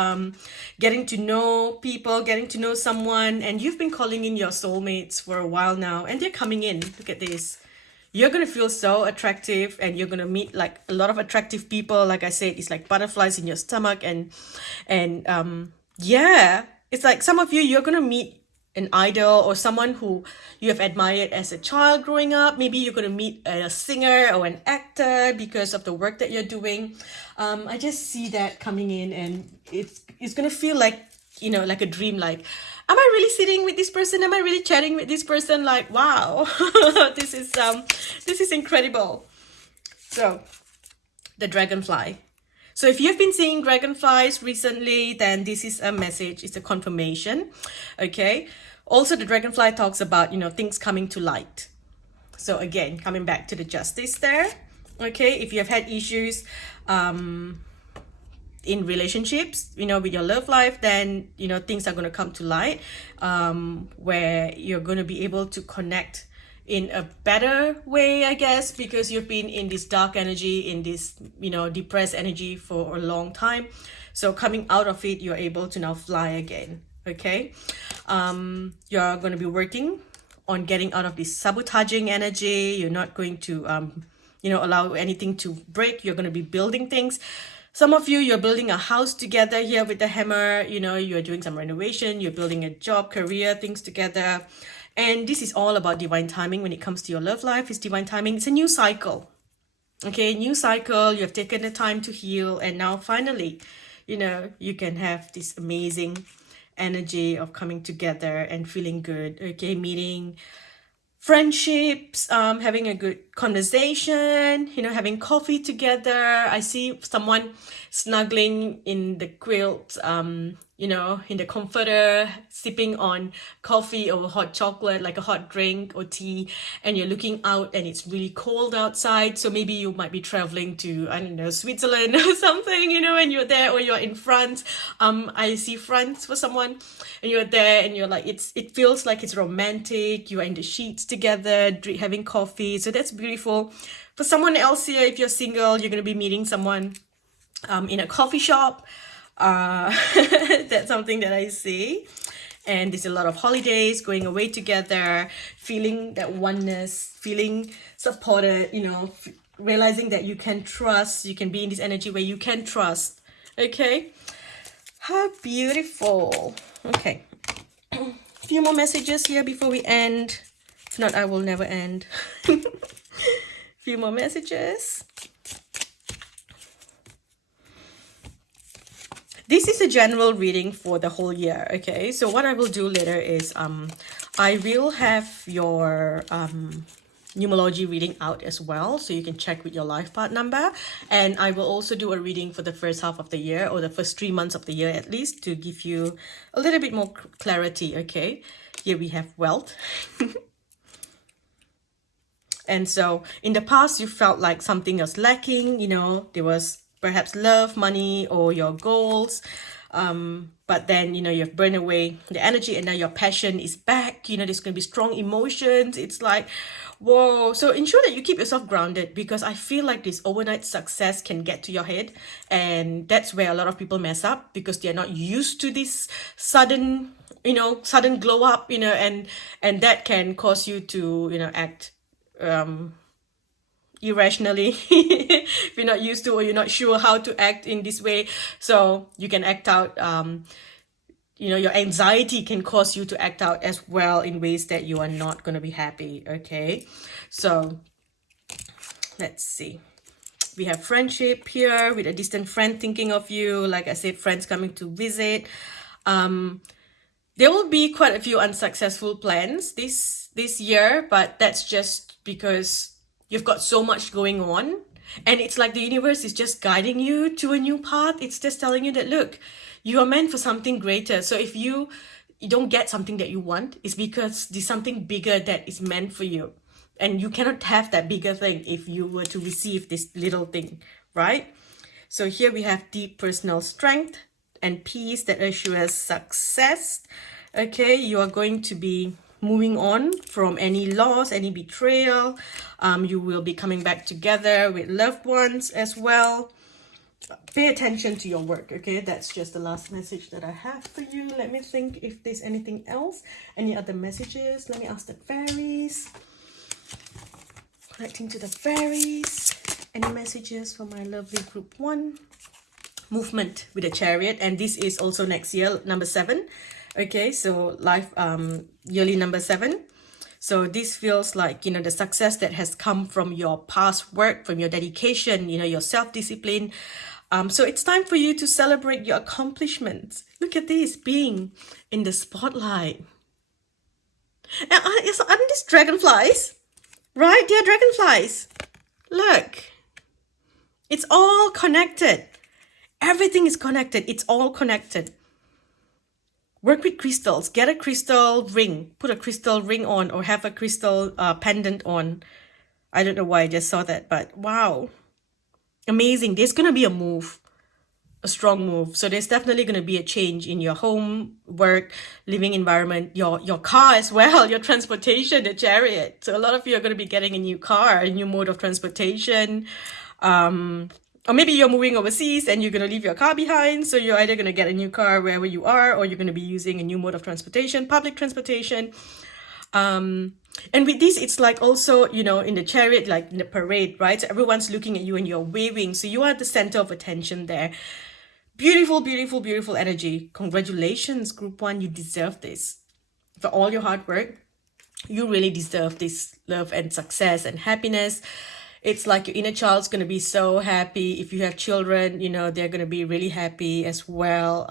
getting to know people, getting to know someone. And you've been calling in your soulmates for a while now, and they're coming in. Look at this. You're going to feel so attractive, and you're going to meet like a lot of attractive people. Like I said, it's like butterflies in your stomach. And yeah, it's like some of you, you're going to meet an idol or someone who you have admired as a child growing up. Maybe you're going to meet a singer or an actor because of the work that you're doing. I just see that coming in, and it's going to feel like, you know, like a dream. Like, am I really sitting with this person? Am I really chatting with this person? Like, wow, this is incredible. So, the dragonfly. So if you've been seeing dragonflies recently, then this is a message. It's a confirmation. Okay. Also, the dragonfly talks about, you know, things coming to light. So again, coming back to the justice there. Okay. If you have had issues, in relationships, you know, with your love life, then, you know, things are going to come to light, where you're going to be able to connect in a better way, I guess, because you've been in this dark energy, in this, you know, depressed energy for a long time. So coming out of it, you're able to now fly again. Okay. You're going to be working on getting out of this sabotaging energy. You're not going to, you know, allow anything to break. You're going to be building things. Some of you, you're building a house together here with the hammer. You know, you're doing some renovation. You're building a job, career, things together. And this is all about divine timing when it comes to your love life. It's divine timing. It's a new cycle. Okay, new cycle. You have taken the time to heal. And now finally, you know, you can have this amazing energy of coming together and feeling good. Okay, meeting friendships, having a good conversation, you know, having coffee together. I see someone snuggling in the quilt, you know, in the comforter, sipping on coffee or hot chocolate, like a hot drink or tea, and you're looking out and it's really cold outside. So maybe you might be traveling to, I don't know, Switzerland or something, you know, and you're there, or you're in France. I see France for someone, and you're there and you're like, it feels like it's romantic. You are in the sheets together, having coffee. So that's beautiful. For someone else here, if you're single, you're going to be meeting someone in a coffee shop. That's something that I see. And there's a lot of holidays, going away together, feeling that oneness, feeling supported, you know, realizing that you can trust, you can be in this energy where you can trust. Okay, how beautiful. Okay, a few more messages here before we end. If not, I will never end. Few more messages. This is a general reading for the whole year, okay? So what I will do later is I will have your numerology reading out as well, so you can check with your life path number. And I will also do a reading for the first half of the year, or the first 3 months of the year at least, to give you a little bit more clarity, okay? Here we have wealth. And so in the past, you felt like something was lacking, you know, there was perhaps love, money, or your goals. But then, you've burned away the energy and now your passion is back. There's going to be strong emotions. It's like, whoa. So ensure that you keep yourself grounded, because I feel like this overnight success can get to your head. And that's where a lot of people mess up, because they're not used to this sudden glow up, and that can cause you to, act irrationally if you're not used to, or you're not sure how to act in this way. So you can act out, your anxiety can cause you to act out as well in ways that you are not going to be happy. Okay, so let's see. We have friendship here with a distant friend thinking of you. Like I said, friends coming to visit. There will be quite a few unsuccessful plans this year, but that's just because you've got so much going on, and it's like the universe is just guiding you to a new path. It's just telling you that, look, you are meant for something greater. So if you don't get something that you want, it's because there's something bigger that is meant for you, and you cannot have that bigger thing if you were to receive this little thing, right? So here we have deep personal strength and peace that assures success. Okay, you are going to be moving on from any loss, any betrayal. You will be coming back together with loved ones as well. Pay attention to your work. Okay, that's just the last message that I have for you. Let me think if there's anything else, any other messages. Let me ask the fairies. Connecting to the fairies. Any messages for my lovely group 1? Movement with a chariot, and this is also next year, number 7. Okay, so life, yearly number 7. So this feels like, the success that has come from your past work, from your dedication, your self-discipline. So it's time for you to celebrate your accomplishments. Look at this, being in the spotlight. And aren't these dragonflies? Right? They are dragonflies. Look. It's all connected. Everything is connected. It's all connected. Work with crystals. Get a crystal ring. Put a crystal ring on, or have a crystal pendant on. I don't know why I just saw that, but wow. Amazing. There's going to be a move. A strong move. So there's definitely going to be a change in your home, work, living environment, your car as well, your transportation, the chariot. So a lot of you are going to be getting a new car, a new mode of transportation. Or maybe you're moving overseas and you're going to leave your car behind. So you're either going to get a new car wherever you are, or you're going to be using a new mode of transportation, public transportation. And with this, it's like also, in the chariot, like in the parade, right? So everyone's looking at you and you're waving. So you are the center of attention there. Beautiful, beautiful, beautiful energy. Congratulations, group 1. You deserve this. For all your hard work, you really deserve this love and success and happiness. It's like your inner child's going to be so happy. If you have children, they're going to be really happy as well.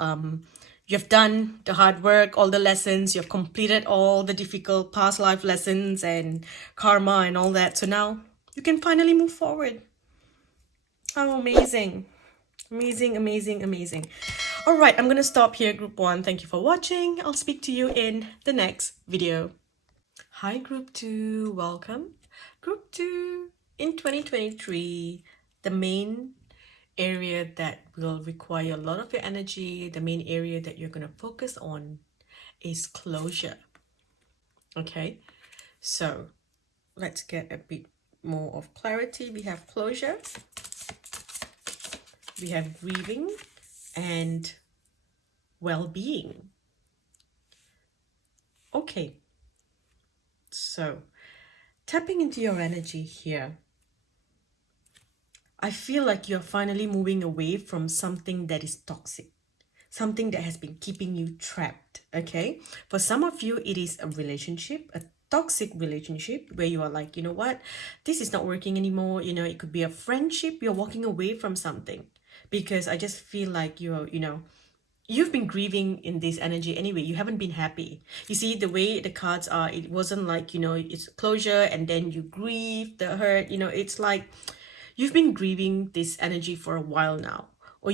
You've done the hard work, all the lessons. You've completed all the difficult past life lessons and karma and all that. So now you can finally move forward. Oh, amazing. Amazing, amazing, amazing. All right, I'm going to stop here, group 1. Thank you for watching. I'll speak to you in the next video. Hi, group 2. Welcome. Group 2. In 2023, the main area that will require a lot of your energy, the main area that you're going to focus on is closure. Okay, so let's get a bit more of clarity. We have closure, we have grieving, and well-being. Okay, so tapping into your energy here, I feel like you're finally moving away from something that is toxic, something that has been keeping you trapped, okay? For some of you, it is a relationship, a toxic relationship where you are like, you know what, this is not working anymore. It could be a friendship. You're walking away from something because I just feel like you've been grieving in this energy anyway. You haven't been happy. You see, the way the cards are, it wasn't like, it's closure and then you grieve the hurt. It's like you've been grieving this energy for a while now, or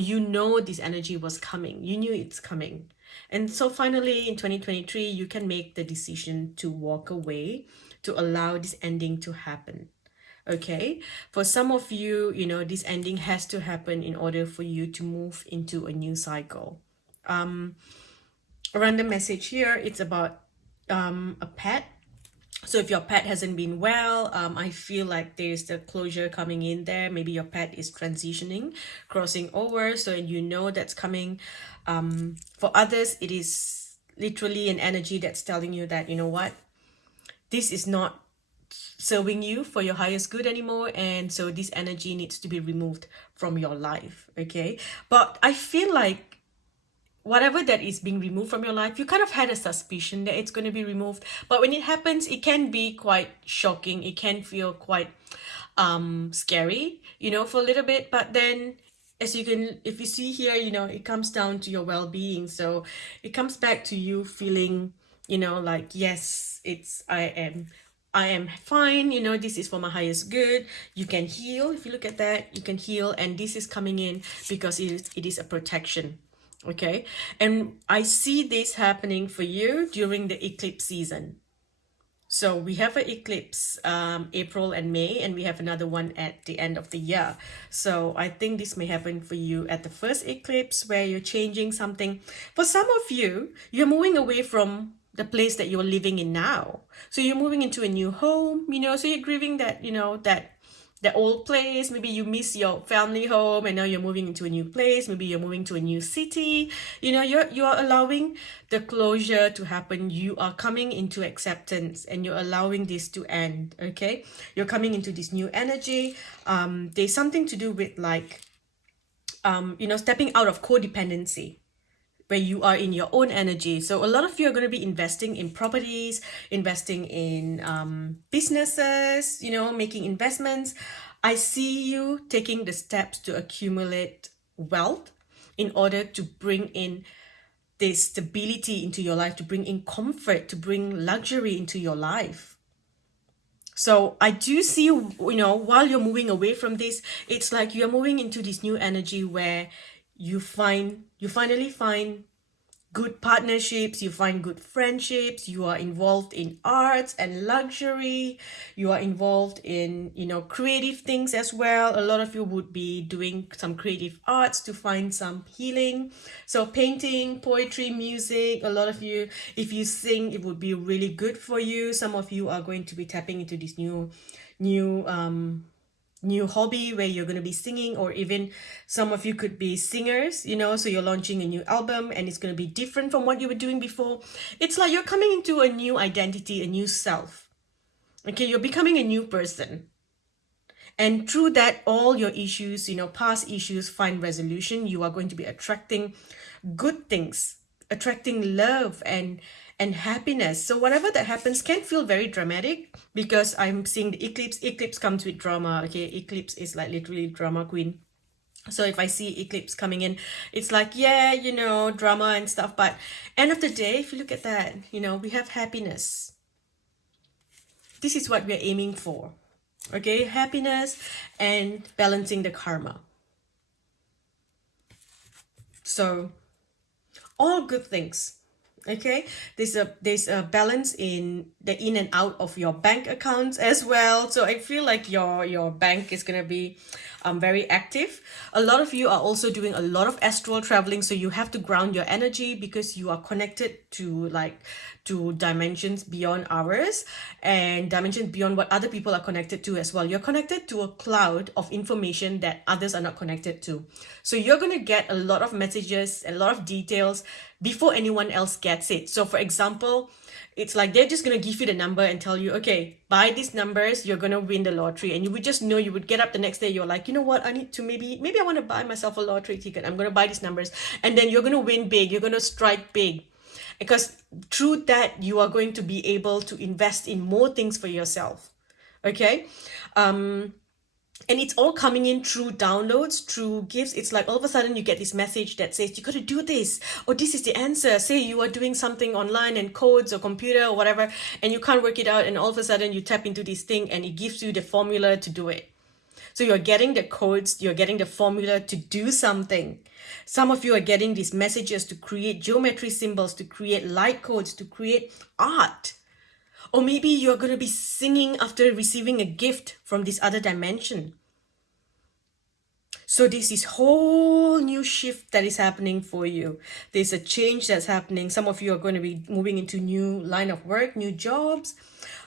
this energy was coming. You knew it's coming. And so finally in 2023, you can make the decision to walk away, to allow this ending to happen. Okay, for some of you, this ending has to happen in order for you to move into a new cycle. a random message here. It's about a pet. So if your pet hasn't been well, I feel like there's the closure coming in there. Maybe your pet is transitioning, crossing over, so you know that's coming. For others, it is literally an energy that's telling you that, you know what, this is not serving you for your highest good anymore, and so this energy needs to be removed from your life. Okay, but I feel like whatever that is being removed from your life, you kind of had a suspicion that it's going to be removed, but when it happens, it can be quite shocking. It can feel quite scary, you know, for a little bit. But then, as you can, if you see here, you know, it comes down to your well-being. So it comes back to you feeling, you know, like, yes, it's I am fine, you know, this is for my highest good. You can heal. If you look at that, you can heal, and this is coming in because it is a protection. Okay, and I see this happening for you during the eclipse season. So we have an eclipse April and May, and we have another one at the end of the year. So I think this may happen for you at the first eclipse, where you're changing something. For some of you, you're moving away from the place that you're living in now. So you're moving into a new home, you know, so you're grieving that, you know, that the old place. Maybe you miss your family home and now you're moving into a new place. Maybe you're moving to a new city. You know, you're allowing the closure to happen. You are coming into acceptance, and you're allowing this to end. Okay, you're coming into this new energy. There's something to do with like you know, stepping out of codependency, where you are in your own energy. So a lot of you are going to be investing in properties, investing in businesses, you know, making investments. I see you taking the steps to accumulate wealth in order to bring in this stability into your life, to bring in comfort, to bring luxury into your life. So I do see, you know, while you're moving away from this, it's like you're moving into this new energy where you finally find good partnerships, you find good friendships, you are involved in arts and luxury, you are involved in, you know, creative things as well. A lot of you would be doing some creative arts to find some healing. So painting, poetry, music, a lot of you, if you sing, it would be really good for you. Some of you are going to be tapping into this new hobby where you're going to be singing, or even some of you could be singers, you know, so you're launching a new album and it's going to be different from what you were doing before. It's like you're coming into a new identity, a new self. Okay, you're becoming a new person, and through that, all your issues, you know, past issues, find resolution. You are going to be attracting good things, attracting love and happiness. So whatever that happens can feel very dramatic, because I'm seeing the eclipse comes with drama. Okay, eclipse is like literally drama queen. So if I see eclipse coming in, it's like, yeah, you know, drama and stuff, but end of the day, if you look at that, you know, we have happiness. This is what we're aiming for. Okay, happiness and balancing the karma. So all good things. Okay, there's a balance in the in and out of your bank accounts as well. So I feel like your bank is gonna be very active. A lot of you are also doing a lot of astral traveling, so you have to ground your energy, because you are connected to dimensions beyond ours, and dimensions beyond what other people are connected to as well. You're connected to a cloud of information that others are not connected to. So you're going to get a lot of messages, a lot of details before anyone else gets it. So for example, it's like they're just going to give you the number and tell you, okay, buy these numbers, you're going to win the lottery. And you would just know, you would get up the next day, you're like, you know what, I need to maybe I want to buy myself a lottery ticket. I'm going to buy these numbers. And then you're going to win big. You're going to strike big. Because through that, you are going to be able to invest in more things for yourself. Okay? And it's all coming in through downloads, through gifts. It's like all of a sudden you get this message that says, you got to do this, or this is the answer. Say you are doing something online and codes or computer or whatever, and you can't work it out, and all of a sudden you tap into this thing and it gives you the formula to do it. So you're getting the codes, you're getting the formula to do something. Some of you are getting these messages to create geometry symbols, to create light codes, to create art. Or maybe you're going to be singing after receiving a gift from this other dimension. So this is whole new shift that is happening for you. There's a change that's happening. Some of you are going to be moving into new line of work, new jobs.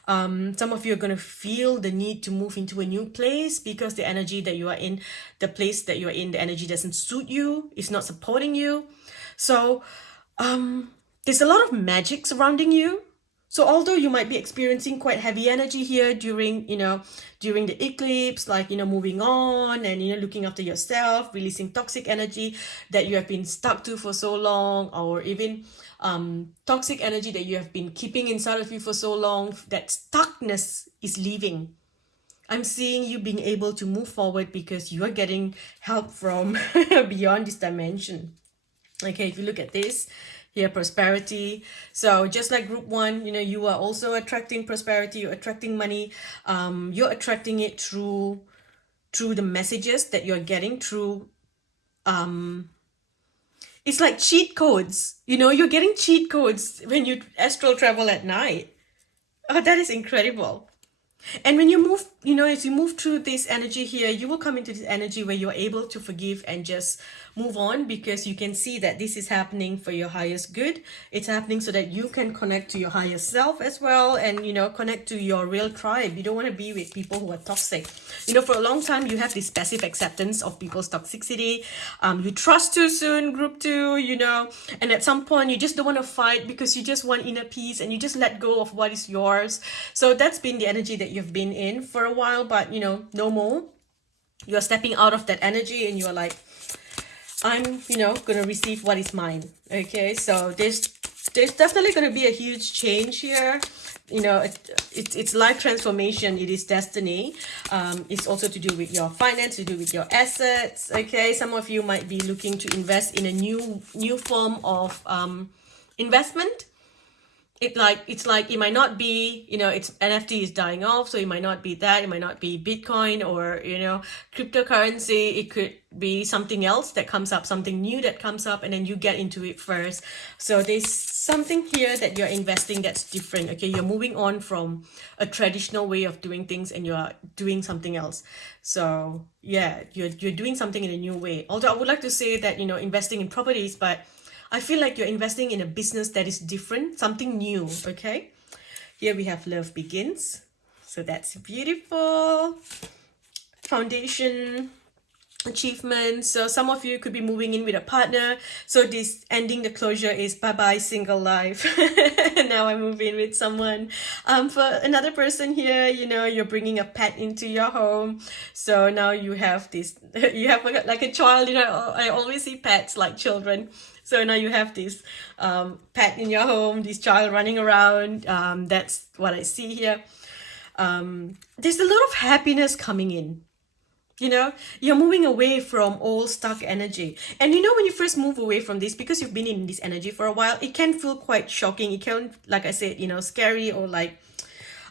Some of you are going to feel the need to move into a new place because the energy that you are in, the place that you're in, the energy doesn't suit you. It's not supporting you. So there's a lot of magic surrounding you. So although you might be experiencing quite heavy energy here during, during the eclipse, like, moving on and, looking after yourself, releasing toxic energy that you have been stuck to for so long, or even toxic energy that you have been keeping inside of you for so long, that stuckness is leaving. I'm seeing you being able to move forward because you are getting help from beyond this dimension. Okay, if you look at this, here, prosperity. So just like group one, you are also attracting prosperity, you're attracting money. You're attracting it through the messages that you're getting through. It's like cheat codes. You're getting cheat codes when you astral travel at night. Oh, that is incredible. And when you move, as you move through this energy here, you will come into this energy where you're able to forgive and just move on, because you can see that this is happening for your highest good. It's happening so that you can connect to your higher self as well, and, connect to your real tribe. You don't want to be with people who are toxic. For a long time, you have this passive acceptance of people's toxicity. You trust too soon, group two, and at some point you just don't want to fight because you just want inner peace and you just let go of what is yours. So that's been the energy that you've been in for a while, but no more. You're stepping out of that energy and you're like, I'm gonna receive what is mine. Okay, so there's definitely gonna be a huge change here. It's life transformation. It is destiny. It's also to do with your finance, to do with your assets. Okay, some of you might be looking to invest in a new form of investment. It's like it might not be, it's NFT is dying off, so it might not be that, it might not be Bitcoin or cryptocurrency. It could be something else that comes up, something new that comes up, and then you get into it first. So there's something here that you're investing that's different. Okay, you're moving on from a traditional way of doing things and you're doing something else. So yeah, you're doing something in a new way. Although I would like to say that investing in properties, but I feel like you're investing in a business that is different, something new, okay? Here we have love begins. So that's beautiful. Foundation, achievements. So some of you could be moving in with a partner. So this ending the closure is bye-bye single life. Now I move in with someone. For another person here, you're bringing a pet into your home. So now you have this, you have like a child, I always see pets like children. So now you have this pet in your home, this child running around. That's what I see here. There's a lot of happiness coming in. You're moving away from all stuck energy. And when you first move away from this, because you've been in this energy for a while, it can feel quite shocking. It can, like I said, scary or like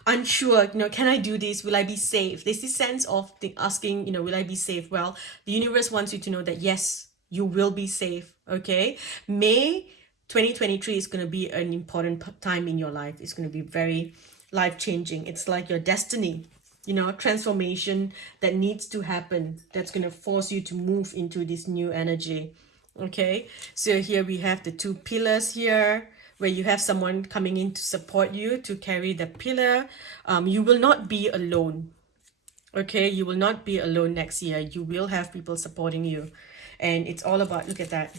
unsure, can I do this? Will I be safe? There's this sense of asking, will I be safe? Well, the universe wants you to know that yes, you will be safe. Okay. May 2023 is going to be an important time in your life. It's going to be very life-changing. It's like your destiny, transformation that needs to happen. That's going to force you to move into this new energy. Okay. So here we have the two pillars here, where you have someone coming in to support you to carry the pillar. You will not be alone. Okay. You will not be alone next year. You will have people supporting you. And it's all about, look at that.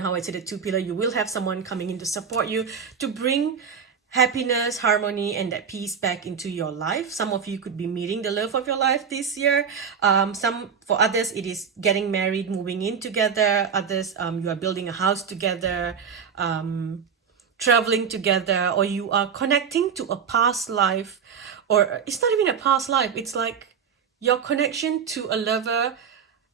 How I said the two pillar, you will have someone coming in to support you, to bring happiness, harmony, and that peace back into your life. Some of you could be meeting the love of your life this year. For others, it is getting married, moving in together. Others, you are building a house together, traveling together, or you are connecting to a past life, or it's not even a past life. It's like your connection to a lover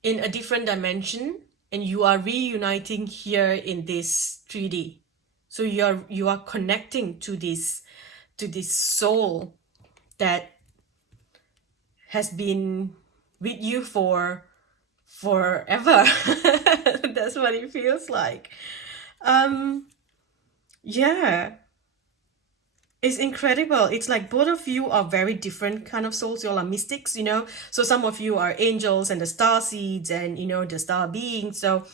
in a different dimension, and you are reuniting here in this 3D. So you are connecting to this soul that has been with you for forever. That's what it feels like. Yeah. It's incredible. It's like both of you are very different kind of souls. You all are mystics, you know. So some of you are angels and the star seeds and, you know, the star beings. So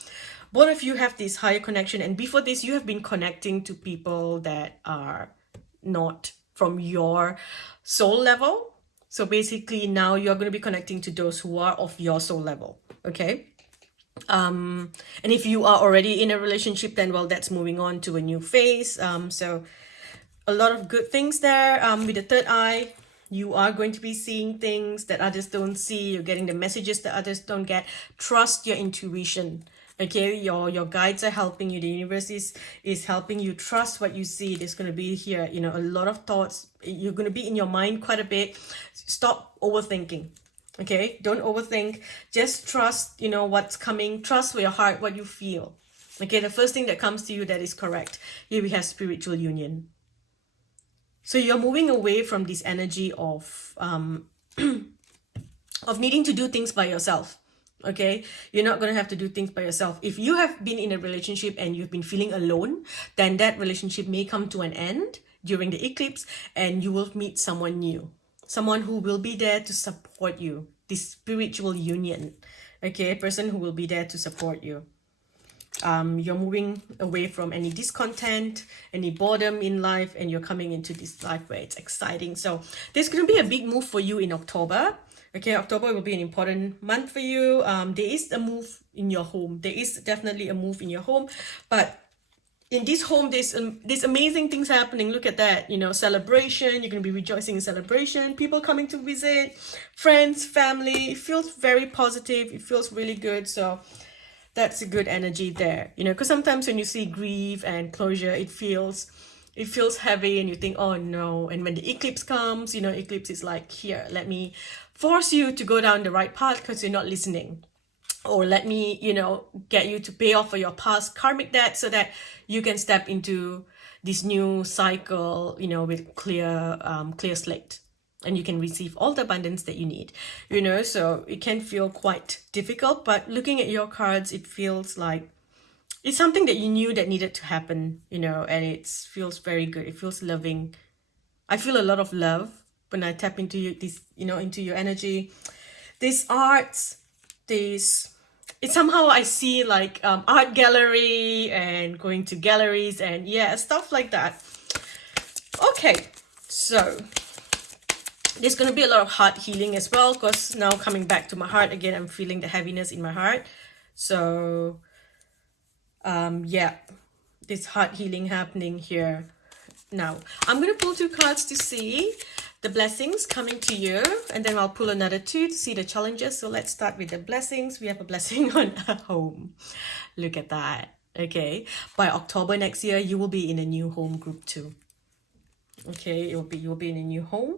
both of you have this higher connection. And before this, you have been connecting to people that are not from your soul level. So basically now you're going to be connecting to those who are of your soul level. Okay. And if you are already in a relationship, then well, that's moving on to a new phase. So a lot of good things there. With the third eye, you are going to be seeing things that others don't see. You're getting the messages that others don't get. Trust your intuition. Okay, your guides are helping you. The universe is helping you. Trust what you see. There's going to be here, you know, a lot of thoughts. You're going to be in your mind quite a bit. Stop overthinking. Okay, don't overthink. Just trust, you know, what's coming. Trust with your heart what you feel. Okay, the first thing that comes to you that is correct. Here we have spiritual union. So you're moving away from this energy of needing to do things by yourself. Okay, you're not going to have to do things by yourself. If you have been in a relationship and you've been feeling alone, then that relationship may come to an end during the eclipse and you will meet someone new, someone who will be there to support you. This spiritual union, okay, a person who will be there to support you. You're moving away from any discontent, any boredom in life, and you're coming into this life where it's exciting. So there's going to be a big move for you in October. Okay, October will be an important month for you. There is a move in your home. There is definitely a move in your home, but in this home, there's amazing things happening. Look at that, you know, celebration. You're going to be rejoicing in celebration. People coming to visit, friends, family. It feels very positive. It feels really good. So that's a good energy there, you know, because sometimes when you see grief and closure, it feels heavy and you think, oh no. And when the eclipse comes, you know, eclipse is like, here, let me force you to go down the right path because you're not listening. Or let me, you know, get you to pay off for your past karmic debt so that you can step into this new cycle, you know, with clear slate. And you can receive all the abundance that you need, you know. So it can feel quite difficult, but looking at your cards, it feels like it's something that you knew that needed to happen, you know, and it feels very good. It feels loving. I feel a lot of love when I tap into you, this, you know, into your energy. These arts, it's somehow I see like art gallery and going to galleries and yeah, stuff like that. Okay, so there's going to be a lot of heart healing as well, because now coming back to my heart again, I'm feeling the heaviness in my heart. So yeah, this heart healing happening here. Now I'm going to pull 2 cards to see the blessings coming to you, and then I'll pull another 2 to see the challenges. So let's start with the blessings. We have a blessing on a home. Look at that. Okay, by October next year, you will be in a new home, group 2. Okay, you'll be in a new home.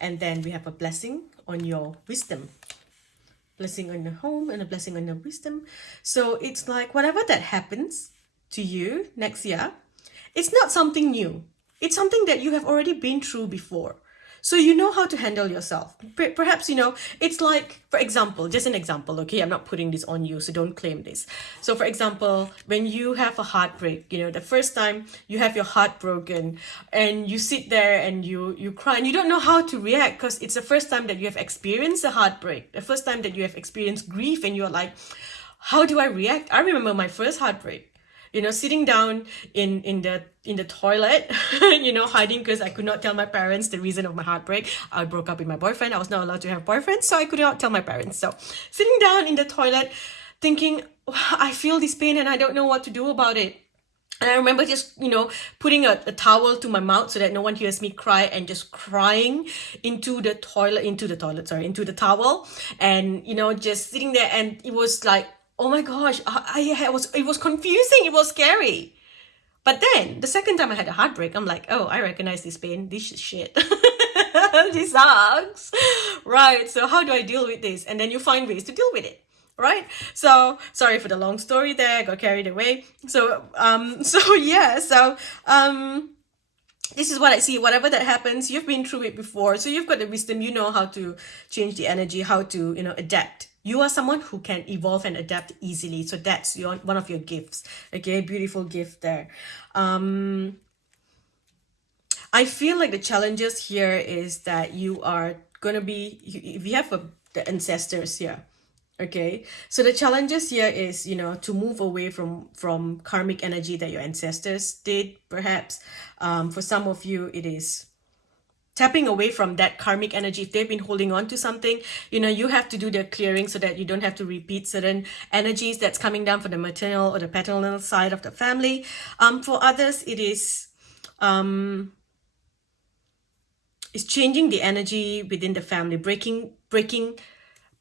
And then we have a blessing on your wisdom. Blessing on your home and a blessing on your wisdom. So it's like whatever that happens to you next year, it's not something new. It's something that you have already been through before. So you know how to handle yourself. Perhaps, you know, it's like, for example, just an example, okay? I'm not putting this on you, so don't claim this. So for example, when you have a heartbreak, you know, the first time you have your heart broken and you sit there and you cry and you don't know how to react because it's the first time that you have experienced a heartbreak, the first time that you have experienced grief, and you're like, how do I react? I remember my first heartbreak. You know, sitting down in the toilet, you know, hiding because I could not tell my parents the reason of my heartbreak. I broke up with my boyfriend. I was not allowed to have boyfriends, so I could not tell my parents. So sitting down in the toilet thinking, I feel this pain and I don't know what to do about it. And I remember just, you know, putting a towel to my mouth so that no one hears me cry and just crying into the towel. And, you know, just sitting there, and it was like, oh my gosh, it was confusing. It was scary. But then the second time I had a heartbreak, I'm like, oh, I recognize this pain. This is shit. This sucks. Right. So how do I deal with this? And then you find ways to deal with it. Right. So sorry for the long story there. I got carried away. So this is what I see. Whatever that happens, you've been through it before. So you've got the wisdom. You know how to change the energy, how to, you know, adapt. You are someone who can evolve and adapt easily. So that's one of your gifts. Okay, beautiful gift there. I feel like the challenges here is that you are going to be, if you have the ancestors here, okay, so the challenges here is, you know, to move away from karmic energy that your ancestors did, perhaps. For some of you, it is tapping away from that karmic energy. If they've been holding on to something, you know, you have to do the clearing so that you don't have to repeat certain energies that's coming down from the maternal or the paternal side of the family. For others, it is it's changing the energy within the family, breaking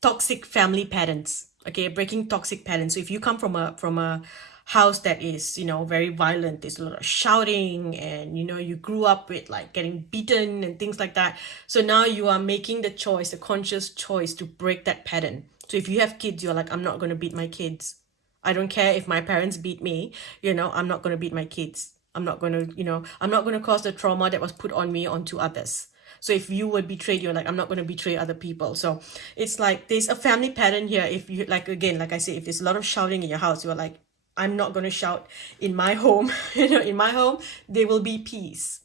toxic family patterns. Okay, breaking toxic patterns. So if you come from a house that is, you know, very violent, there's a lot of shouting, and you know, you grew up with like getting beaten and things like that, so now you are making the choice, a conscious choice, to break that pattern. So if you have kids, you're like, I'm not going to beat my kids. I don't care if my parents beat me, you know, I'm not going to beat my kids. I'm not going to, you know, I'm not going to cause the trauma that was put on me onto others. So if you were betrayed, you're like, I'm not going to betray other people. So it's like there's a family pattern here. If you, like, again, like I say, if there's a lot of shouting in your house, you're like, I'm not going to shout in my home. You know, in my home, there will be peace.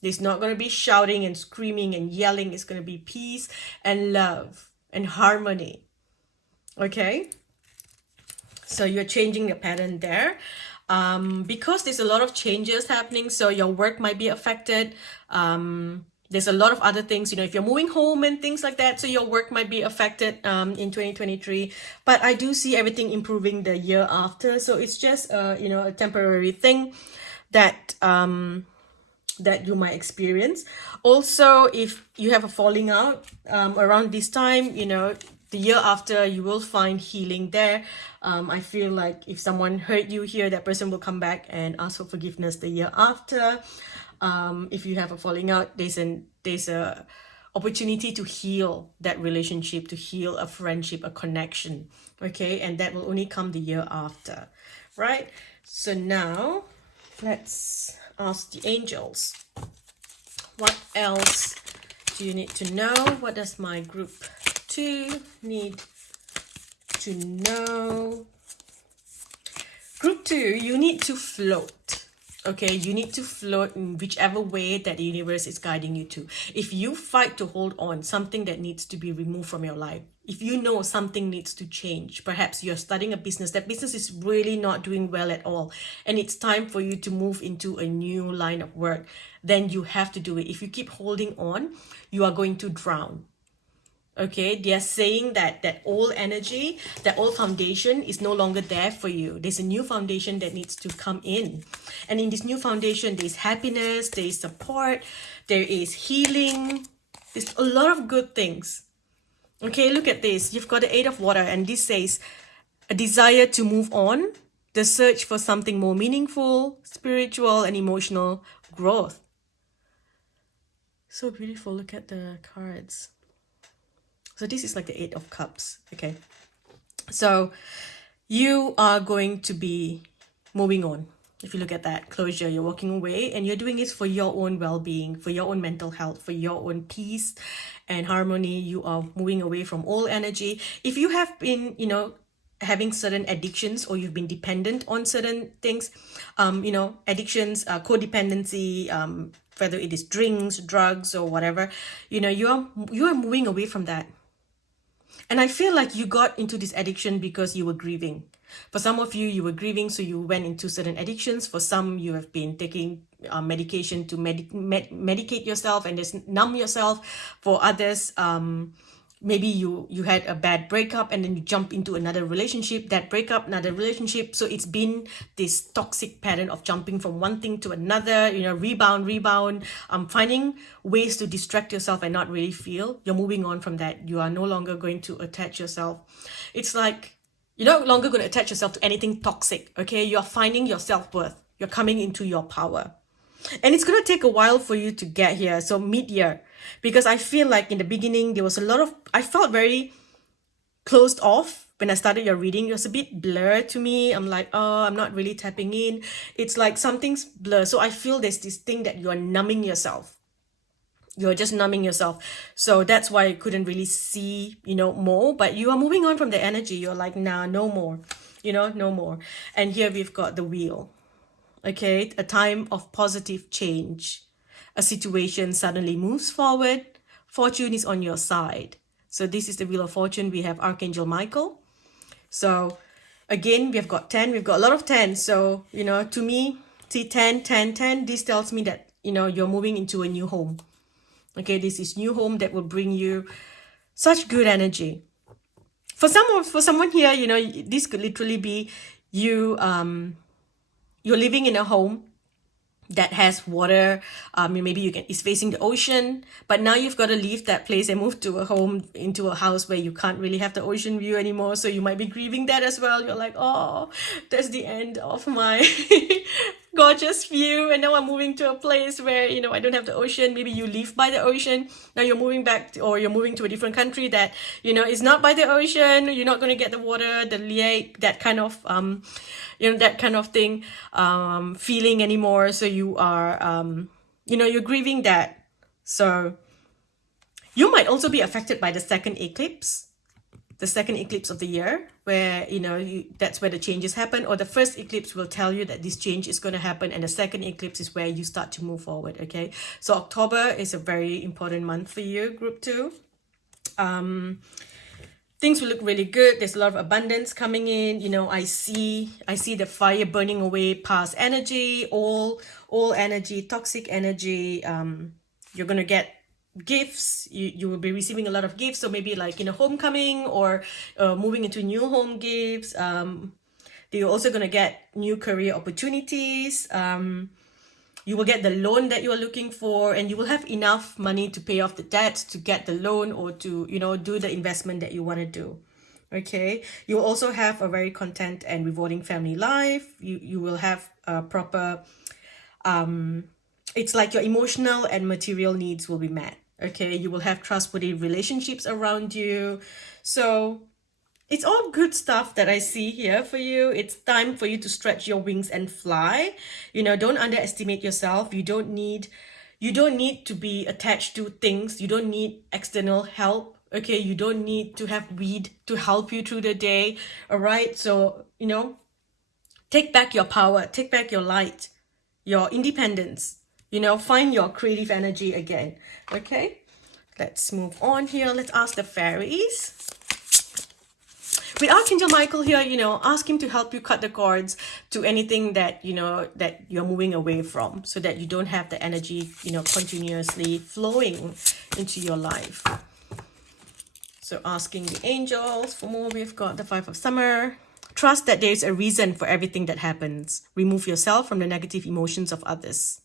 There's not going to be shouting and screaming and yelling. It's going to be peace and love and harmony. Okay? So you're changing the pattern there. Because there's a lot of changes happening, so your work might be affected. There's a lot of other things, you know, if you're moving home and things like that, so your work might be affected in 2023. But I do see everything improving the year after. So it's just, you know, a temporary thing that that you might experience. Also, if you have a falling out around this time, you know, the year after, you will find healing there. I feel like if someone hurt you here, that person will come back and ask for forgiveness the year after. If you have a falling out, there's a opportunity to heal that relationship, to heal a friendship, a connection. Okay, and that will only come the year after, right? So now let's ask the angels. What else do you need to know? What does my group 2 need to know? Group 2, you need to float. Okay, you need to float in whichever way that the universe is guiding you to. If you fight to hold on something that needs to be removed from your life, if you know something needs to change, perhaps you're starting a business, that business is really not doing well at all, and it's time for you to move into a new line of work, then you have to do it. If you keep holding on, you are going to drown. Okay, they are saying that that old energy, that old foundation is no longer there for you. There's a new foundation that needs to come in. And in this new foundation, there's happiness, there's support, there is healing. There's a lot of good things. Okay, look at this. You've got the 8 of water, and this says a desire to move on, the search for something more meaningful, spiritual, and emotional growth. So beautiful. Look at the cards. So this is like the 8 of Cups, okay? So you are going to be moving on. If you look at that closure, you're walking away, and you're doing this for your own well-being, for your own mental health, for your own peace and harmony. You are moving away from old energy. If you have been, you know, having certain addictions, or you've been dependent on certain things, you know, addictions, codependency, whether it is drinks, drugs, or whatever, you know, you are moving away from that. And I feel like you got into this addiction because you were grieving. For some of you, you were grieving, so you went into certain addictions. For some, you have been taking medication to medicate yourself and just numb yourself. For others, maybe you had a bad breakup, and then you jump into another relationship, that breakup, another relationship. So it's been this toxic pattern of jumping from one thing to another, you know, rebound, finding ways to distract yourself and not really feel. You're moving on from that. You are no longer going to attach yourself. It's like you're no longer going to attach yourself to anything toxic, okay? You're finding your self-worth. You're coming into your power. And it's going to take a while for you to get here. So mid-year, because I feel like in the beginning, there was a lot of, I felt very closed off when I started your reading. It was a bit blurred to me. I'm like, oh, I'm not really tapping in. It's like something's blurred. So I feel there's this thing that you are numbing yourself. You're just numbing yourself. So that's why I couldn't really see, you know, more. But you are moving on from the energy. You're like, nah, no more. You know, no more. And here we've got the wheel. Okay, a time of positive change. a situation suddenly moves forward. Fortune is on your side. So this is the Wheel of Fortune. We have Archangel Michael. So again, we've got 10. We've got a lot of 10. So, you know, to me, see 10, 10, 10. This tells me that, you know, you're moving into a new home. Okay, this is new home that will bring you such good energy. For someone here, you know, this could literally be you, you're living in a home that has water. Maybe it's facing the ocean, but now you've got to leave that place and move to a home, into a house where you can't really have the ocean view anymore. So you might be grieving that as well. You're like, oh, that's the end of my gorgeous view, and now I'm moving to a place where, you know, I don't have the ocean. Maybe you live by the ocean, now you're moving back or you're moving to a different country that, you know, is not by the ocean. You're not going to get the water, the lake, that kind of you know, that kind of thing, feeling anymore. So you are you know, you're grieving that. So you might also be affected by the second eclipse of the year, where, you know, that's where the changes happen. Or the first eclipse will tell you that this change is going to happen, and the second eclipse is where you start to move forward. Okay, so October is a very important month for you, group 2. Things will look really good. There's a lot of abundance coming in. You know, I see the fire burning away past energy, all energy, toxic energy. You're gonna get gifts. You will be receiving a lot of gifts. So maybe like, you know, homecoming or moving into new home gifts. You're also gonna get new career opportunities. You will get the loan that you are looking for, and you will have enough money to pay off the debt, to get the loan, or to, you know, do the investment that you want to do. Okay, you will also have a very content and rewarding family life. You will have a proper, it's like your emotional and material needs will be met. Okay, you will have trustworthy relationships around you. So it's all good stuff that I see here for you. It's time for you to stretch your wings and fly. You know, don't underestimate yourself. You don't need to be attached to things. You don't need external help. Okay, you don't need to have weed to help you through the day. All right, so, you know, take back your power, take back your light, your independence. You know, find your creative energy again. Okay, let's move on here. Let's ask the fairies. With Archangel Michael here, you know, ask him to help you cut the cords to anything that, you know, that you're moving away from, so that you don't have the energy, you know, continuously flowing into your life. So asking the angels for more. We've got the 5 of Summer. Trust that there's a reason for everything that happens. Remove yourself from the negative emotions of others.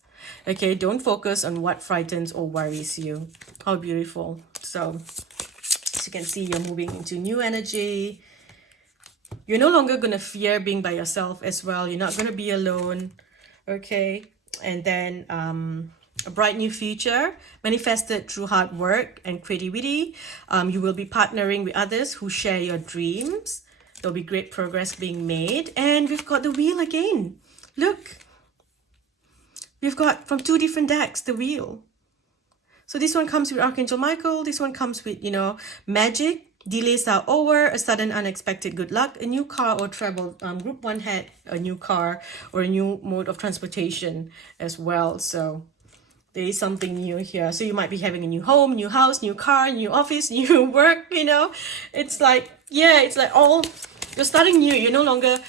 Okay, don't focus on what frightens or worries you. How beautiful. So, as you can see, you're moving into new energy. You're no longer going to fear being by yourself as well. You're not going to be alone. Okay. And then a bright new future manifested through hard work and creativity. You will be partnering with others who share your dreams. There'll be great progress being made. And we've got the wheel again. Look. We've got from 2 different decks, the wheel. So this one comes with Archangel Michael. This one comes with, you know, magic. Delays are over, a sudden unexpected good luck, a new car or travel. Group 1 had a new car or a new mode of transportation as well. So there is something new here. So you might be having a new home, new house, new car, new office, new work, you know. It's like, yeah, it's like all, you're starting new. You're no longer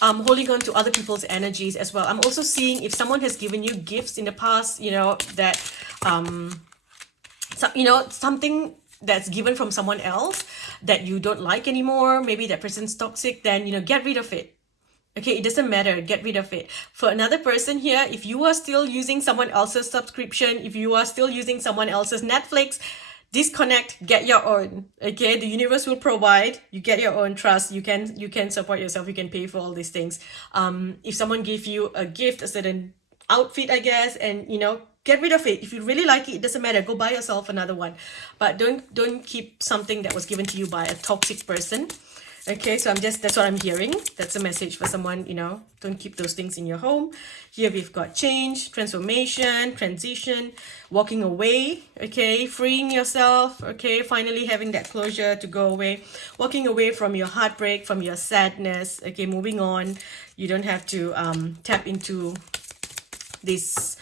holding on to other people's energies as well. I'm also seeing if someone has given you gifts in the past, you know, that, so, you know, something that's given from someone else that you don't like anymore, maybe that person's toxic, then, you know, get rid of it. Okay, it doesn't matter, get rid of it. For another person here, if you are still using someone else's subscription, if you are still using someone else's Netflix, disconnect, get your own. Okay, the universe will provide. You get your own. Trust. You can support yourself. You can pay for all these things. If someone gave you a gift, a certain outfit, I guess, and, you know, get rid of it. If you really like it, it doesn't matter. Go buy yourself another one. But don't keep something that was given to you by a toxic person. Okay, so that's what I'm hearing. That's a message for someone, you know, don't keep those things in your home. Here we've got change, transformation, transition, walking away, okay, freeing yourself, okay, finally having that closure to go away, walking away from your heartbreak, from your sadness, okay, moving on. You don't have to tap into this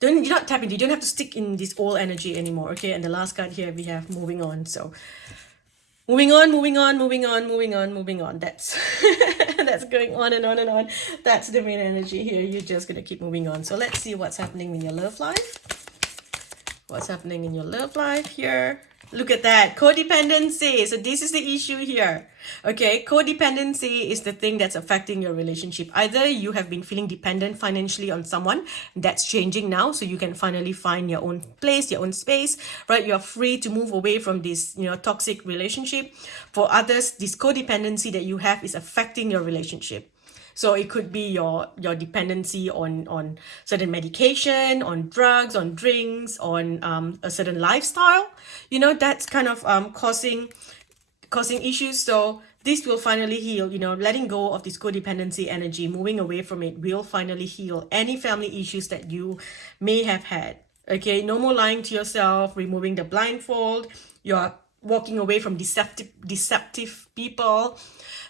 you're not tapping. You don't have to stick in this old energy anymore. Okay, and the last card here we have moving on. So moving on, moving on, moving on, moving on, moving on. That's that's going on and on and on. That's the main energy here. You're just gonna keep moving on. So let's see what's happening in your love life. What's happening in your love life here? Look at that, codependency. So this is the issue here. Okay, codependency is the thing that's affecting your relationship. Either you have been feeling dependent financially on someone, that's changing now, so you can finally find your own place, your own space, right? You're free to move away from this, toxic relationship. For others, this codependency that you have is affecting your relationship. So it could be your dependency on certain medication, on drugs, on drinks, on a certain lifestyle. That's kind of causing issues. So this will finally heal. Letting go of this codependency energy, moving away from it, will finally heal any family issues that you may have had. Okay, no more lying to yourself, removing the blindfold. You're walking away from deceptive people.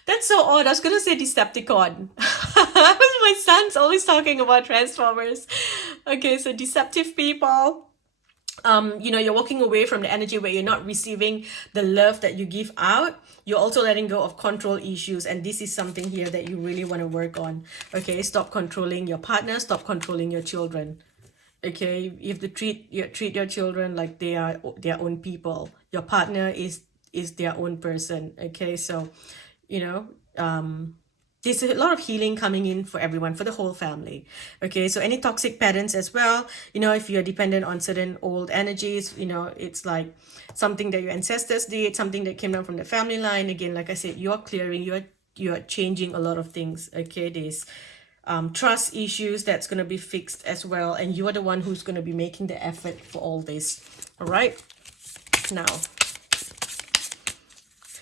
That's so odd. I was going to say Decepticon. My son's always talking about Transformers. Okay, so deceptive people. You're walking away from the energy where you're not receiving the love that you give out. You're also letting go of control issues. And this is something here that you really want to work on. Okay, stop controlling your partner. Stop controlling your children. Okay, you have to treat your children like they are their own people. Your partner is their own person. Okay, so there's a lot of healing coming in for everyone, for the whole family. Okay, so any toxic patterns as well, if you're dependent on certain old energies, it's like something that your ancestors did, something that came down from the family line. Again, like I said, you're clearing, you're changing a lot of things. Okay, there's trust issues that's going to be fixed as well, and you are the one who's going to be making the effort for all this. All right, now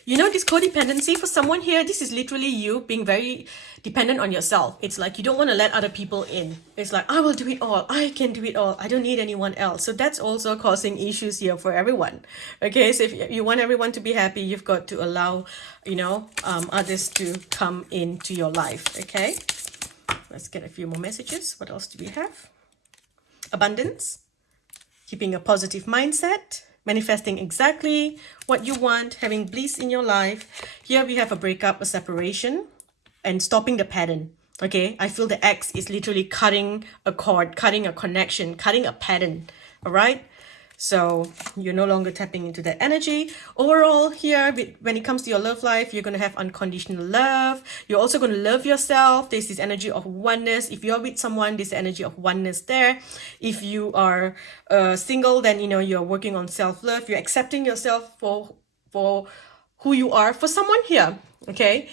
this codependency for someone here, this is literally you being very dependent on yourself. It's like you don't want to let other people in. It's like, I will do it all. I can do it all. I don't need anyone else. So that's also causing issues here for everyone. Okay, so if you want everyone to be happy, you've got to allow, others to come into your life. Okay, let's get a few more messages. What else do we have? Abundance, keeping a positive mindset, manifesting exactly what you want, having bliss in your life. Here we have a breakup, a separation, and stopping the pattern. Okay, I feel the X is literally cutting a cord, cutting a connection, cutting a pattern. All right, so you're no longer tapping into that energy. Overall here, when it comes to your love life, you're going to have unconditional love. You're also going to love yourself. There's this energy of oneness. If you're with someone, there's energy of oneness there. If you are single, then you're working on self-love. You're accepting yourself for who you are. For someone here, okay,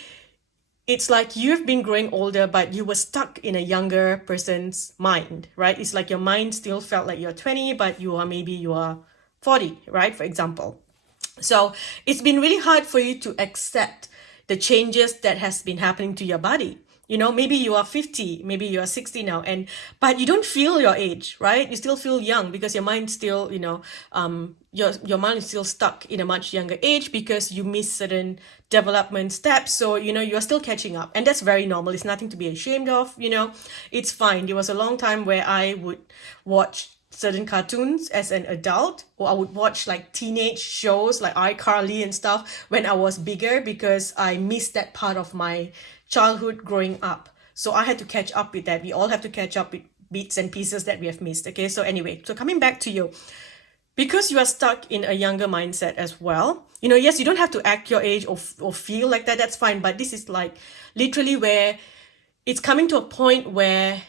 it's like you've been growing older, but you were stuck in a younger person's mind, right? It's like your mind still felt like you're 20, but you are 40, right? For example. So it's been really hard for you to accept the changes that has been happening to your body. Maybe you are 50, maybe you are 60 now, but you don't feel your age, right? You still feel young because your mind still, your mind is still stuck in a much younger age because you miss certain development steps. So, you're still catching up, and that's very normal. It's nothing to be ashamed of, it's fine. There was a long time where I would watch certain cartoons as an adult, or I would watch like teenage shows like iCarly and stuff when I was bigger because I missed that part of my childhood growing up. So I had to catch up with that. We all have to catch up with bits and pieces that we have missed. Okay, so anyway, so coming back to you, because you are stuck in a younger mindset as well, yes, you don't have to act your age or feel like that, that's fine, but this is like literally where it's coming to a point where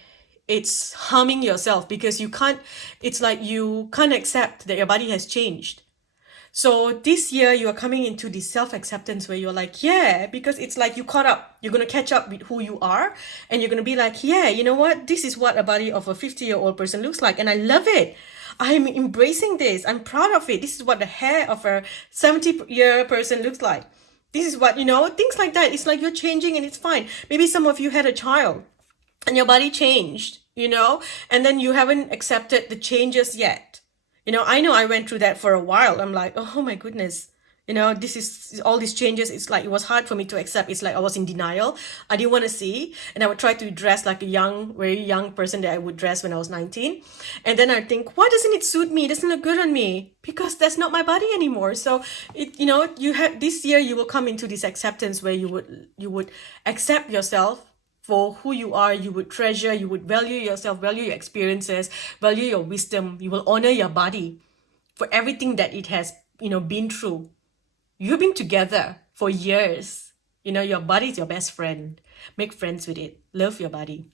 it's harming yourself because it's like you can't accept that your body has changed. So this year you are coming into this self-acceptance where you're like, yeah, because it's like you caught up. You're going to catch up with who you are, and you're going to be like, yeah, you know what? This is what a body of a 50-year-old person looks like, and I love it. I'm embracing this. I'm proud of it. This is what the hair of a 70-year person looks like. This is what, things like that. It's like you're changing and it's fine. Maybe some of you had a child and your body changed, and then you haven't accepted the changes yet. I know I went through that for a while. I'm like, oh my goodness, You know, this is all these changes. It's like it was hard for me to accept. It's like I was in denial. I didn't want to see. And I would try to dress like a young, very young person that I would dress when I was 19. And then I think, why doesn't it suit me? It doesn't look good on me. Because that's not my body anymore. So it, you know, you have this year you will come into this acceptance where you would accept yourself for who you are. You would treasure, you would value yourself, value your experiences, value your wisdom. You will honor your body for everything that it has, you know, been through. You've been together for years. You know, your body is your best friend. Make friends with it. Love your body.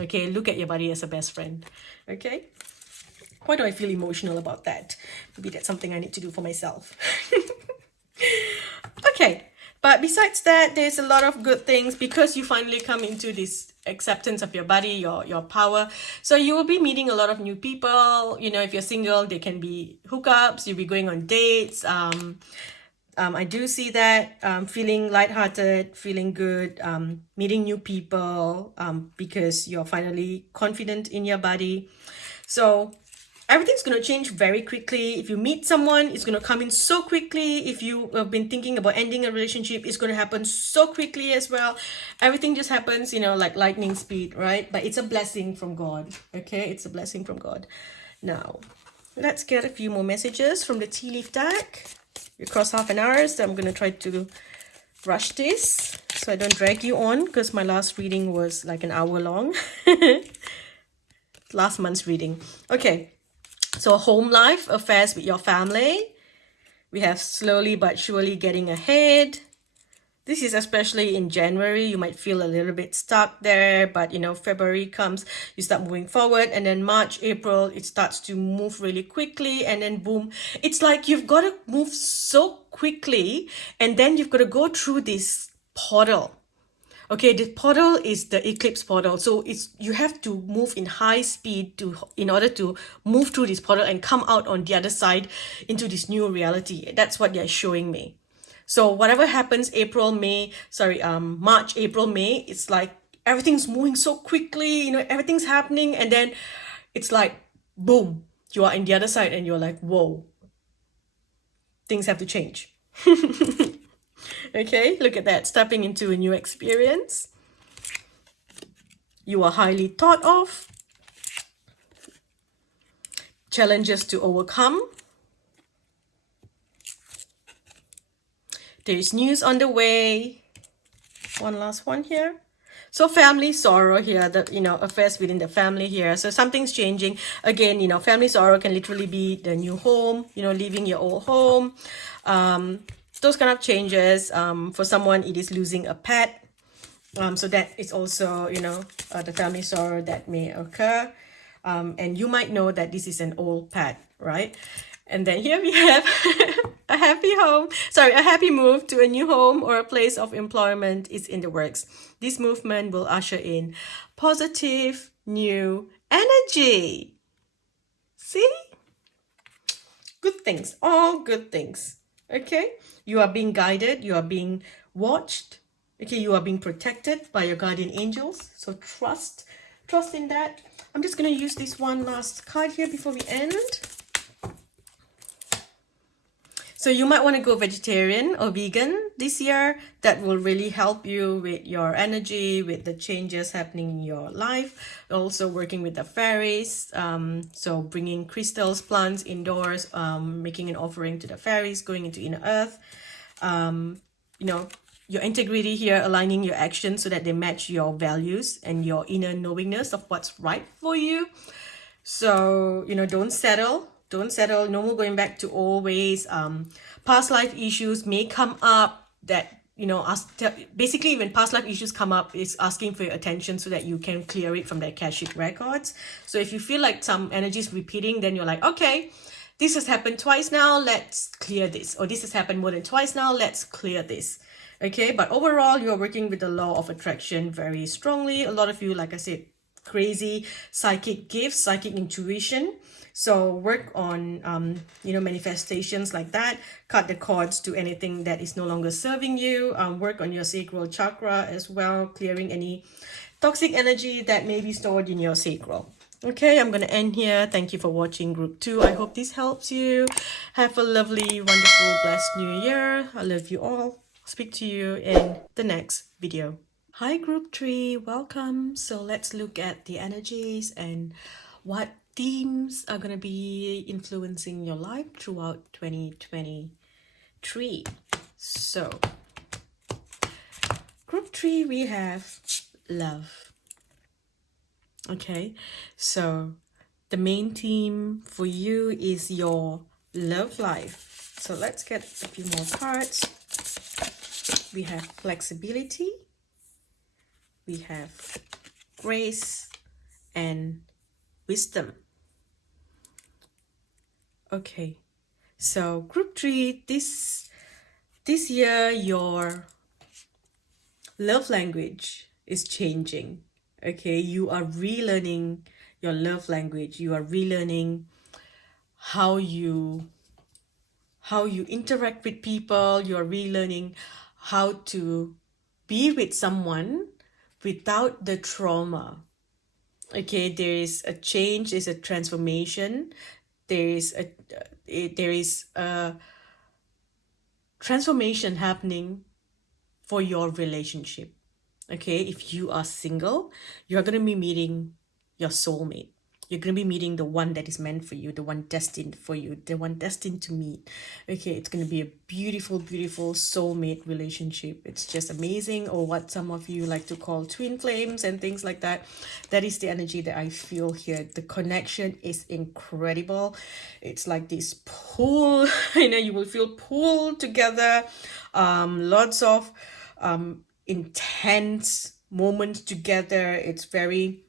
Okay, look at your body as a best friend. Okay? Why do I feel emotional about that? Maybe that's something I need to do for myself. Okay, but besides that, there's a lot of good things because you finally come into this acceptance of your body, your power. So you will be meeting a lot of new people. You know, if you're single, there can be hookups. You'll be going on dates. I do see that, feeling lighthearted, feeling good, meeting new people, because you're finally confident in your body. So everything's going to change very quickly. If you meet someone, it's going to come in so quickly. If you have been thinking about ending a relationship, it's going to happen so quickly as well. Everything just happens, you know, like lightning speed, right? But it's a blessing from God, okay? It's a blessing from God. Now, let's get a few more messages from the tea leaf deck. We cross half an hour, so I'm going to try to rush this so I don't drag you on because my last reading was like an hour long. Last month's reading. Okay, so home life, affairs with your family. We have slowly but surely getting ahead. This is especially in January. You might feel a little bit stuck there, but you know, February comes, you start moving forward, and then March, April, it starts to move really quickly, and then boom, it's like you've got to move so quickly, and then you've got to go through this portal. Okay, the portal is the eclipse portal, so it's you have to move in high speed in order to move through this portal and come out on the other side into this new reality. That's what they're showing me. So whatever happens March, April, May, it's like everything's moving so quickly, you know, everything's happening, and then it's like boom, you are in the other side and you're like, whoa, things have to change. Okay, look at that, stepping into a new experience. You are highly thought of. Challenges to overcome. There is news on the way. One last one here. So family sorrow here, affairs within the family here. So something's changing. Again, you know, family sorrow can literally be the new home, you know, leaving your old home. Those kind of changes. For someone, it is losing a pet. So that is also, you know, the family sorrow that may occur. And you might know that this is an old pet, right? And then here we have a happy move to a new home or a place of employment is in the works. This movement will usher in positive new energy. See? Good things, all good things. Okay? You are being guided, you are being watched. Okay, you are being protected by your guardian angels. So trust in that. I'm just going to use this one last card here before we end. So you might want to go vegetarian or vegan this year. That will really help you with your energy, with the changes happening in your life. Also working with the fairies. So bringing crystals, plants indoors, making an offering to the fairies, going into inner earth. You know, your integrity here, aligning your actions so that they match your values and your inner knowingness of what's right for you. So, you know, don't settle. No more going back to old ways. Past life issues may come up that, you know, basically when past life issues come up, it's asking for your attention so that you can clear it from the Akashic records. So if you feel like some energy is repeating, then you're like, okay, this has happened twice now, let's clear this. Or this has happened more than twice now, let's clear this. Okay, but overall, you're working with the law of attraction very strongly. A lot of you, like I said, crazy psychic gifts, psychic intuition. So work on, manifestations like that. Cut the cords to anything that is no longer serving you. Work on your sacral chakra as well, clearing any toxic energy that may be stored in your sacral. Okay, I'm going to end here. Thank you for watching group 2. I hope this helps you. Have a lovely, wonderful, blessed new year. I love you all. Speak to you in the next video. Hi group 3, welcome. So let's look at the energies and what themes are going to be influencing your life throughout 2023. So group 3, we have love. Okay, so the main theme for you is your love life. So let's get a few more cards. We have flexibility, we have grace, and wisdom. Okay, so group 3, this year your love language is changing. Okay, you are relearning your love language. You are relearning how you interact with people. You are relearning how to be with someone without the trauma. Okay, there is a change, there's a transformation, there is a transformation happening for your relationship. Okay, if you are single, you're going to be meeting your soulmate. You're going to be meeting the one that is meant for you, the one destined for you, the one destined to meet. Okay, it's going to be a beautiful, beautiful soulmate relationship. It's just amazing, or what some of you like to call twin flames and things like that. That is the energy that I feel here. The connection is incredible. It's like this pull, you will feel pulled together. Lots of intense moments together. It's very,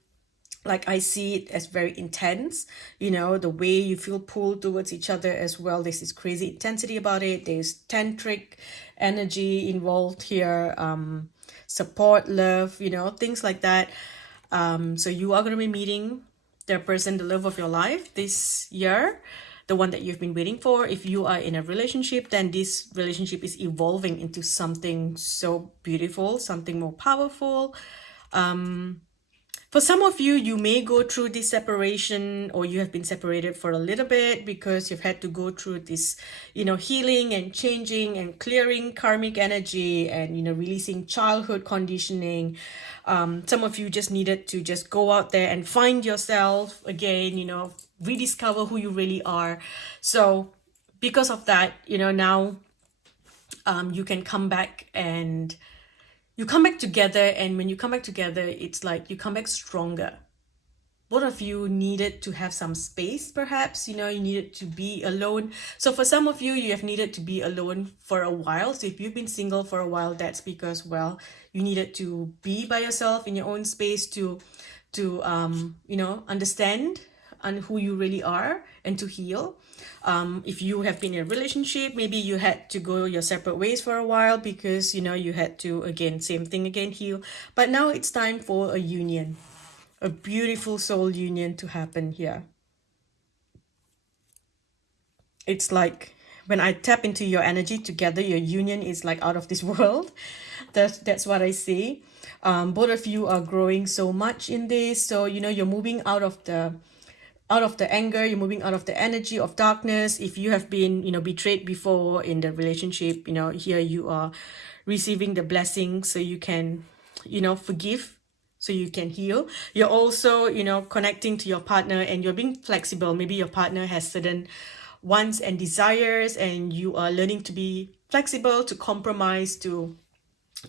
like, I see it as very intense, the way you feel pulled towards each other as well. There's this crazy intensity about it. There's tantric energy involved here, support, love, things like that. So you are going to be meeting the person, the love of your life this year, the one that you've been waiting for. If you are in a relationship, then this relationship is evolving into something so beautiful, something more powerful. For some of you, you may go through this separation, or you have been separated for a little bit because you've had to go through this, healing and changing and clearing karmic energy and, releasing childhood conditioning. Some of you just needed to just go out there and find yourself again, rediscover who you really are. So because of that, now you can come back and you come back together. And when you come back together, it's like you come back stronger. Both of you needed to have some space, perhaps, you needed to be alone. So for some of you, you have needed to be alone for a while. So if you've been single for a while, that's because, well, you needed to be by yourself in your own space to understand and who you really are and to heal. If you have been in a relationship, maybe you had to go your separate ways for a while because, you had to, again, same thing again, heal. But now it's time for a union, a beautiful soul union to happen here. It's like when I tap into your energy together, your union is like out of this world. That's what I see. Both of you are growing so much in this. So, you're moving out of the anger, you're moving out of the energy of darkness. If you have been, betrayed before in the relationship, here you are receiving the blessing so you can, forgive, so you can heal. You're also, connecting to your partner and you're being flexible. Maybe your partner has certain wants and desires and you are learning to be flexible, to compromise, to,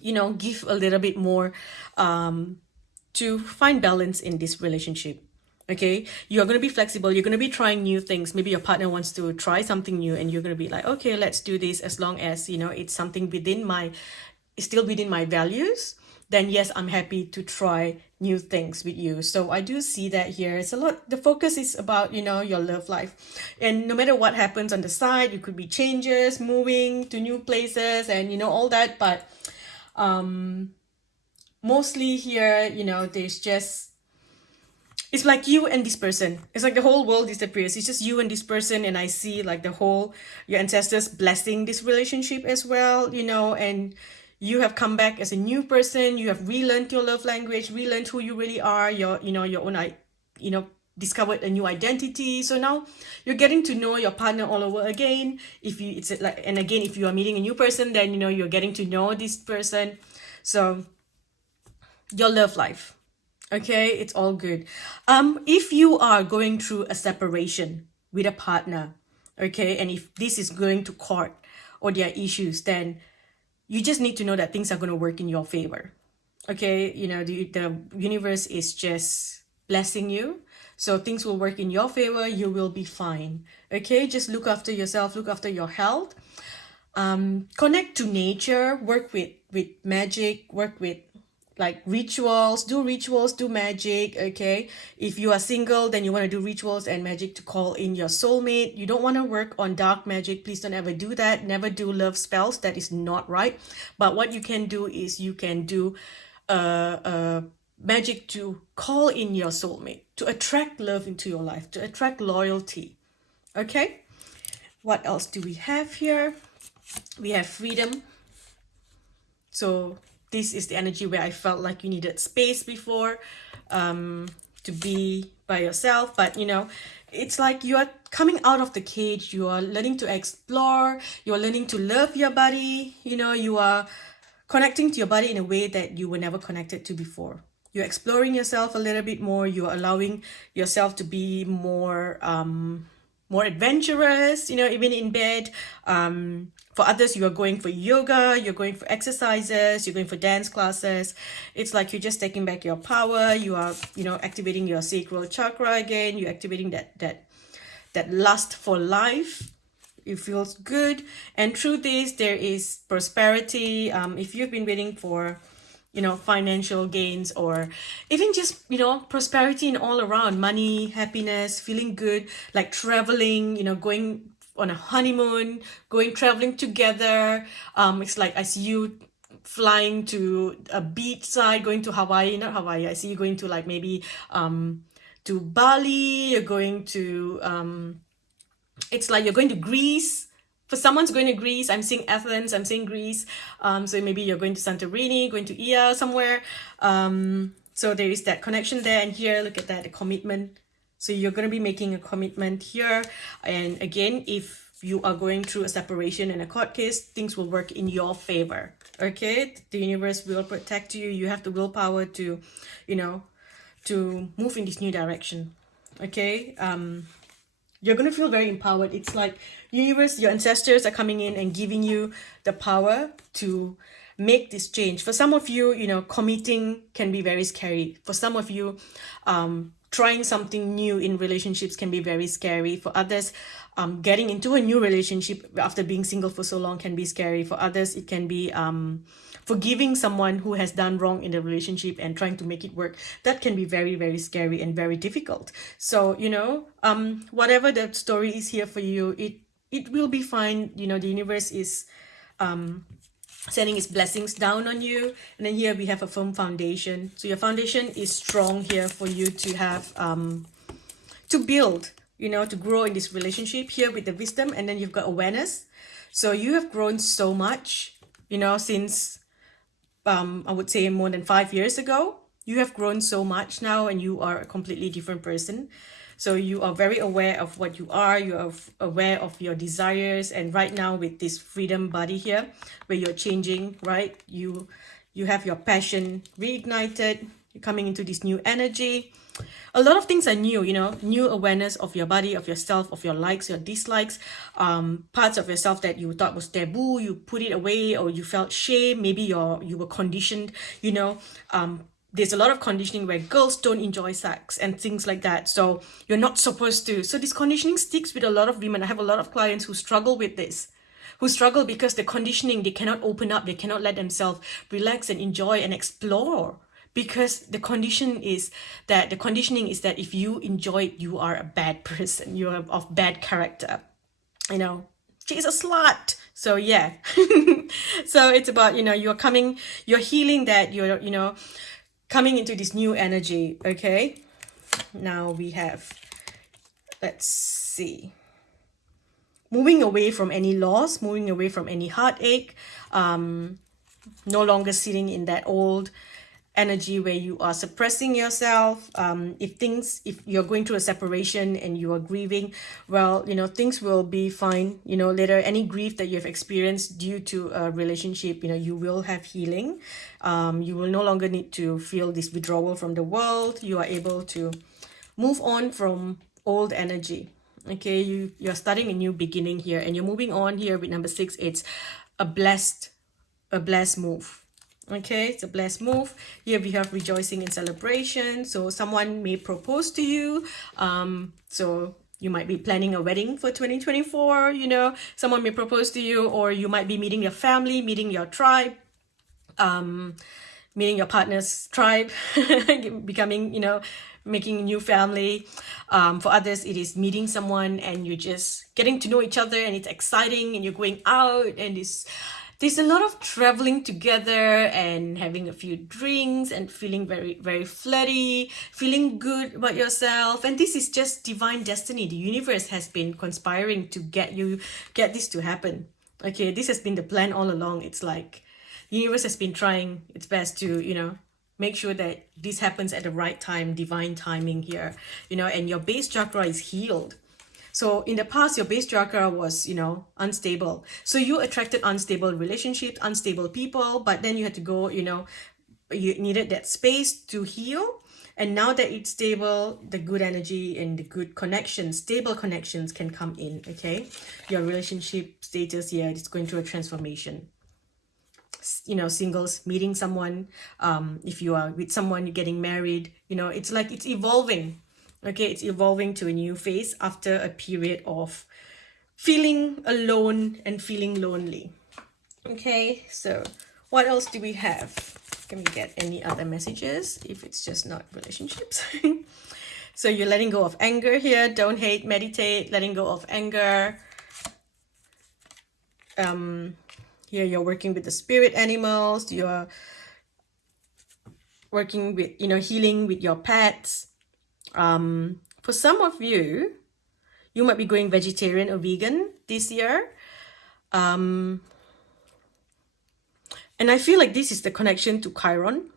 give a little bit more, to find balance in this relationship. Okay, you're going to be flexible. You're going to be trying new things. Maybe your partner wants to try something new and you're going to be like, okay, let's do this, as long as, it's something still within my values. Then yes, I'm happy to try new things with you. So I do see that here. It's a lot. The focus is about, your love life. And no matter what happens on the side, it could be changes, moving to new places and, all that. But mostly here, there's just, it's like you and this person. It's like the whole world disappears. It's just you and this person. And I see like your ancestors blessing this relationship as well, and you have come back as a new person. You have relearned your love language, relearned who you really are, your own, discovered a new identity. So now you're getting to know your partner all over again. If you, it's like, and again, if you are meeting a new person, then you know you're getting to know this person. So your love life, okay, it's all good. If you are going through a separation with a partner, okay, and if this is going to court or there are issues, then you just need to know that things are going to work in your favor. Okay, you know, the universe is just blessing you. So things will work in your favor. You will be fine. Okay, just look after yourself, look after your health. Connect to nature, work with magic, work with like rituals, do magic. Okay, if you are single, then you want to do rituals and magic to call in your soulmate. You don't want to work on dark magic. Please don't ever do that. Never do love spells. That is not right. But what you can do is you can do magic to call in your soulmate, to attract love into your life, to attract loyalty. Okay, what else do we have here? We have freedom. So this is the energy where I felt like you needed space before, to be by yourself. But you know, it's like you are coming out of the cage. You are learning to explore. You are learning to love your body. You know, you are connecting to your body in a way that you were never connected to before. You're exploring yourself a little bit more. You're allowing yourself to be more more adventurous, you know, even in bed. For others, you are going for yoga, you're going for exercises, you're going for dance classes. It's like you're just taking back your power. You are, you know, activating your sacral chakra again. You're activating that lust for life. It feels good. And through this, there is prosperity. If you've been waiting for, you know, financial gains, or even just, you know, prosperity in all around, money, happiness, feeling good, like traveling, you know, going on a honeymoon, traveling together. It's like I see you flying to a beach side, going to Hawaii, not Hawaii. I see you going to like maybe to Bali. You're going to it's like you're going to Greece. For someone's going to Greece, I'm seeing Athens, I'm seeing Greece. So maybe you're going to Santorini, going to Ia somewhere. So there is that connection there. And here, look at that, the commitment. So you're going to be making a commitment here. And again, if you are going through a separation and a court case, things will work in your favor. Okay, the universe will protect you. You have the willpower to, you know, to move in this new direction. Okay, you're going to feel very empowered. It's like universe, your ancestors are coming in and giving you the power to make this change. For some of you, you know, committing can be very scary. For some of you, trying something new in relationships can be very scary. For others, getting into a new relationship after being single for so long can be scary. For others, it can be forgiving someone who has done wrong in the relationship and trying to make it work. That can be very, very scary and very difficult. So, you know, whatever the story is here for you, it will be fine. You know, the universe is sending its blessings down on you. And then here we have a firm foundation. So your foundation is strong here for you to have, to build, you know, to grow in this relationship here with the wisdom. And then you've got awareness. So you have grown so much, you know, since, I would say more than 5 years ago. You have grown so much now and you are a completely different person. So you are very aware of what you are. You are aware of your desires. And right now with this freedom body here, where you're changing, right? You have your passion reignited. You're coming into this new energy. A lot of things are new, you know, new awareness of your body, of yourself, of your likes, your dislikes, parts of yourself that you thought was taboo, you put it away, or you felt shame. Maybe you were conditioned, you know, there's a lot of conditioning where girls don't enjoy sex and things like that. So you're not supposed to. So this conditioning sticks with a lot of women. I have a lot of clients who struggle with this, who struggle because the conditioning, they cannot open up, they cannot let themselves relax and enjoy and explore. Because the conditioning is that if you enjoy it, you are a bad person, you are of bad character, you know, she's a slut. So yeah. So it's about, you know, you're healing that, you're, you know, coming into this new energy. Okay, now we have, let's see, moving away from any loss, moving away from any heartache, no longer sitting in that old energy where you are suppressing yourself. If you're going through a separation and you are grieving, well, things will be fine, later. Any grief that you've experienced due to a relationship, you will have healing. You will no longer need to feel this withdrawal from the world. You are able to move on from old energy. Okay, you're starting a new beginning here, and you're moving on here with number 6. It's a blessed move. Okay, it's a blessed move. Here we have rejoicing and celebration. So someone may propose to you. So you might be planning a wedding for 2024. Someone may propose to you, or you might be meeting your family, meeting your tribe, meeting your partner's tribe, becoming, making a new family. For others, it is meeting someone and you're just getting to know each other, and it's exciting, and you're going out, and there's a lot of traveling together and having a few drinks and feeling very, very flirty, feeling good about yourself. And this is just divine destiny. The universe has been conspiring to get this to happen. Okay, this has been the plan all along. It's like the universe has been trying its best to, make sure that this happens at the right time, divine timing here, and your base chakra is healed. So in the past, your base chakra was, unstable. So you attracted unstable relationships, unstable people, but then you had to go, you needed that space to heal. And now that it's stable, the good energy and the good connections, stable connections can come in, okay? Your relationship status here is going through a transformation. Singles, meeting someone, if you are with someone, you're getting married, it's like it's evolving. Okay, it's evolving to a new phase after a period of feeling alone and feeling lonely. Okay, so what else do we have? Can we get any other messages if it's just not relationships? So you're letting go of anger here. Don't hate, meditate, letting go of anger. Here you're working with the spirit animals. You're working with, healing with your pets. For some of you, you might be going vegetarian or vegan this year. And I feel like this is the connection to Chiron.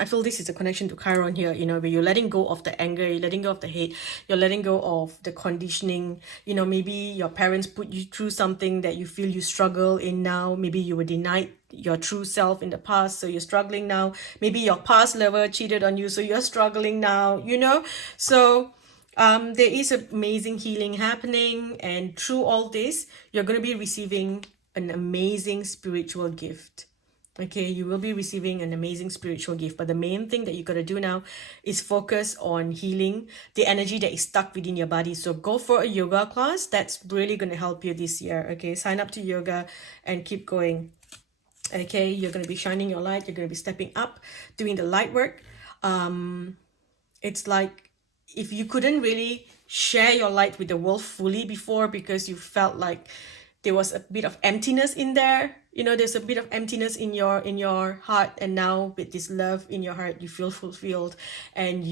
I feel this is the connection to Chiron here, where you're letting go of the anger, you're letting go of the hate, you're letting go of the conditioning. Maybe your parents put you through something that you feel you struggle in now. Maybe you were denied your true self in the past, so you're struggling now. Maybe your past lover cheated on you, so you're struggling now, So there is amazing healing happening, and through all this, you're going to be receiving an amazing spiritual gift. Okay, you will be receiving an amazing spiritual gift. But the main thing that you got to do now is focus on healing the energy that is stuck within your body. So go for a yoga class. That's really going to help you this year. Okay, sign up to yoga and keep going. Okay, you're going to be shining your light. You're going to be stepping up, doing the light work. It's like if you couldn't really share your light with the world fully before because you felt like there was a bit of emptiness in there. There's a bit of emptiness in your heart, and now with this love in your heart, you feel fulfilled, and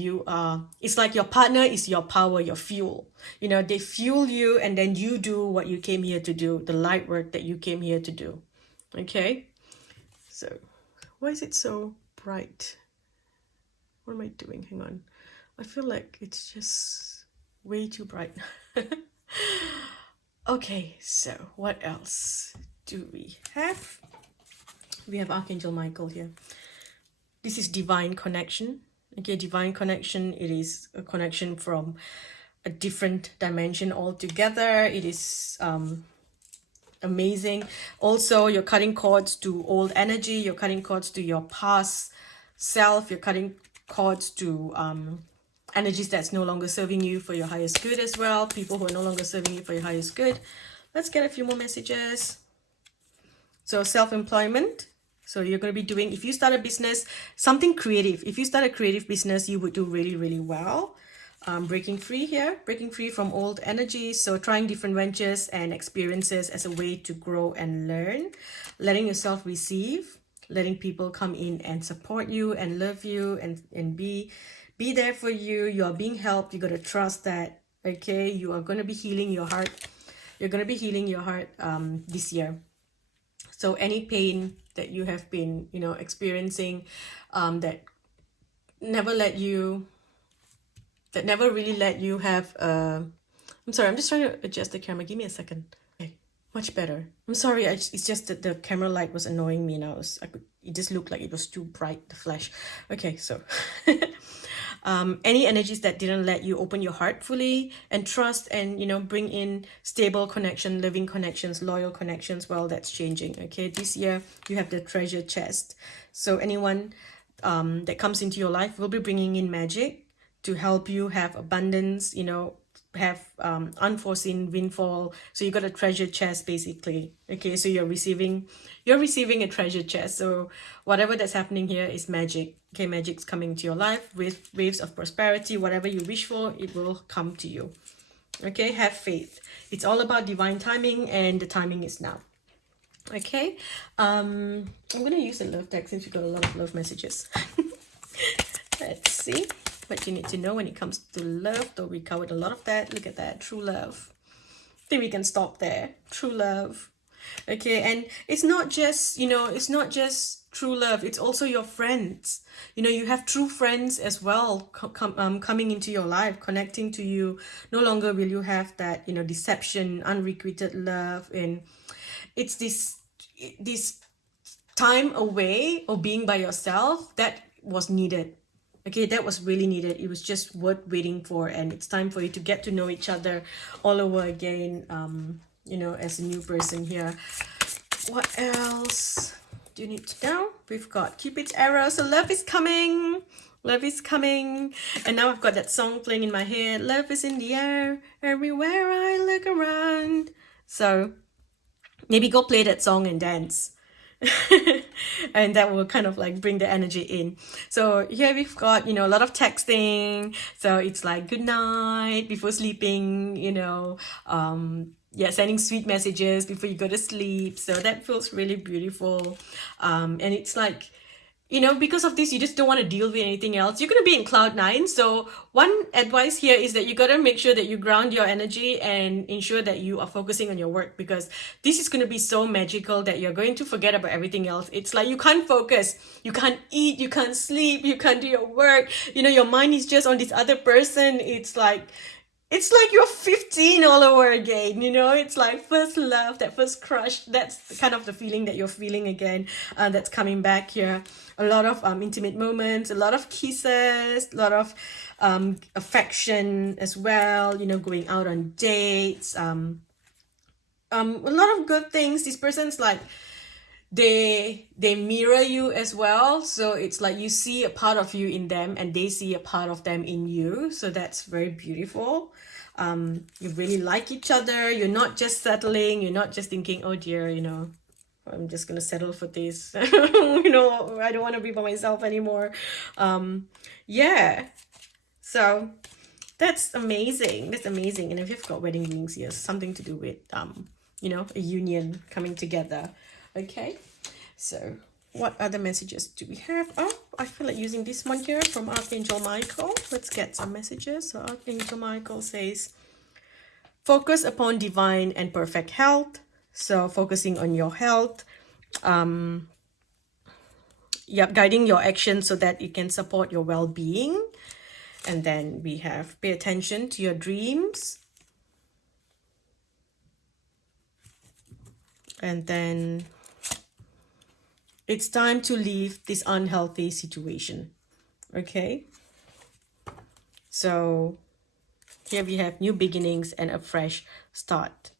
it's like your partner is your power, your fuel. They fuel you, and then you do what you came here to do, the light work that you came here to do. Okay, so why is it so bright? What am I doing? Hang on, I feel like it's just way too bright. Okay, so what else do we have? We have Archangel Michael here. This is divine connection. Okay, divine connection. It is a connection from a different dimension altogether. It is amazing. Also, you're cutting cords to old energy. You're cutting cords to your past self. You're cutting cords to energies that's no longer serving you for your highest good as well. People who are no longer serving you for your highest good. Let's get a few more messages. So self-employment. So you're going to be doing, if you start a business, something creative. If you start a creative business, you would do really, really well. Breaking free here, breaking free from old energies. So trying different ventures and experiences as a way to grow and learn. Letting yourself receive. Letting people come in and support you and love you and be there for you. You are being helped. You got to trust that. Okay, you are going to be healing your heart. You're going to be healing your heart this year. So any pain that you have been, experiencing, that never let you, that never really let you have I'm sorry, I'm just trying to adjust the camera. Give me a second. Okay, much better. I'm sorry, it's just that the camera light was annoying me, and it just looked like it was too bright, the flash. Okay, so any energies that didn't let you open your heart fully and trust and, bring in stable connection, living connections, loyal connections, well, that's changing. Okay, this year you have the treasure chest. So anyone that comes into your life will be bringing in magic to help you have abundance, have unforeseen windfall. So you got a treasure chest basically. Okay, so you're receiving a treasure chest. So whatever that's happening here is magic. Okay, magic's coming to your life with waves of prosperity. Whatever you wish for, it will come to you. Okay, have faith. It's all about divine timing, and the timing is now. Okay, I'm gonna use the love deck since we got a lot of love messages. Let's see what you need to know when it comes to love, though we covered a lot of that. Look at that, true love. I think we can stop there. True love. Okay, and it's not just, it's not just true love, it's also your friends. You have true friends as well coming into your life, connecting to you. No longer will you have that, deception, unrequited love, and it's this time away or being by yourself that was needed. Okay, that was really needed. It was just worth waiting for, and it's time for you to get to know each other all over again, as a new person here. What else do you need to know? We've got Cupid's arrow, so love is coming. Love is coming. And now I've got that song playing in my head. Love is in the air, everywhere I look around. So maybe go play that song and dance. And that will kind of like bring the energy in. So here we've got, a lot of texting. So it's like good night before sleeping, sending sweet messages before you go to sleep. So that feels really beautiful. And it's like, because of this, you just don't want to deal with anything else. You're going to be in cloud nine. So one advice here is that you got to make sure that you ground your energy and ensure that you are focusing on your work, because this is going to be so magical that you're going to forget about everything else. It's like you can't focus, you can't eat, you can't sleep, you can't do your work. Your mind is just on this other person. It's like you're 15 all over again, it's like first love, that first crush. That's kind of the feeling that you're feeling again, that's coming back here. A lot of intimate moments, a lot of kisses, a lot of affection as well, going out on dates, a lot of good things. This person's like, they mirror you as well, so it's like you see a part of you in them and they see a part of them in you. So that's very beautiful. You really like each other. You're not just settling, you're not just thinking, oh dear, I'm just gonna settle for this. I don't want to be by myself anymore. So that's amazing. And if you've got wedding rings here, something to do with a union coming together. Okay, so what other messages do we have? Oh, I feel like using this one here from Archangel Michael. Let's get some messages. So Archangel Michael says, focus upon divine and perfect health. So focusing on your health, guiding your actions so that it can support your well-being. And then we have pay attention to your dreams. And then it's time to leave this unhealthy situation. Okay. So here we have new beginnings and a fresh start.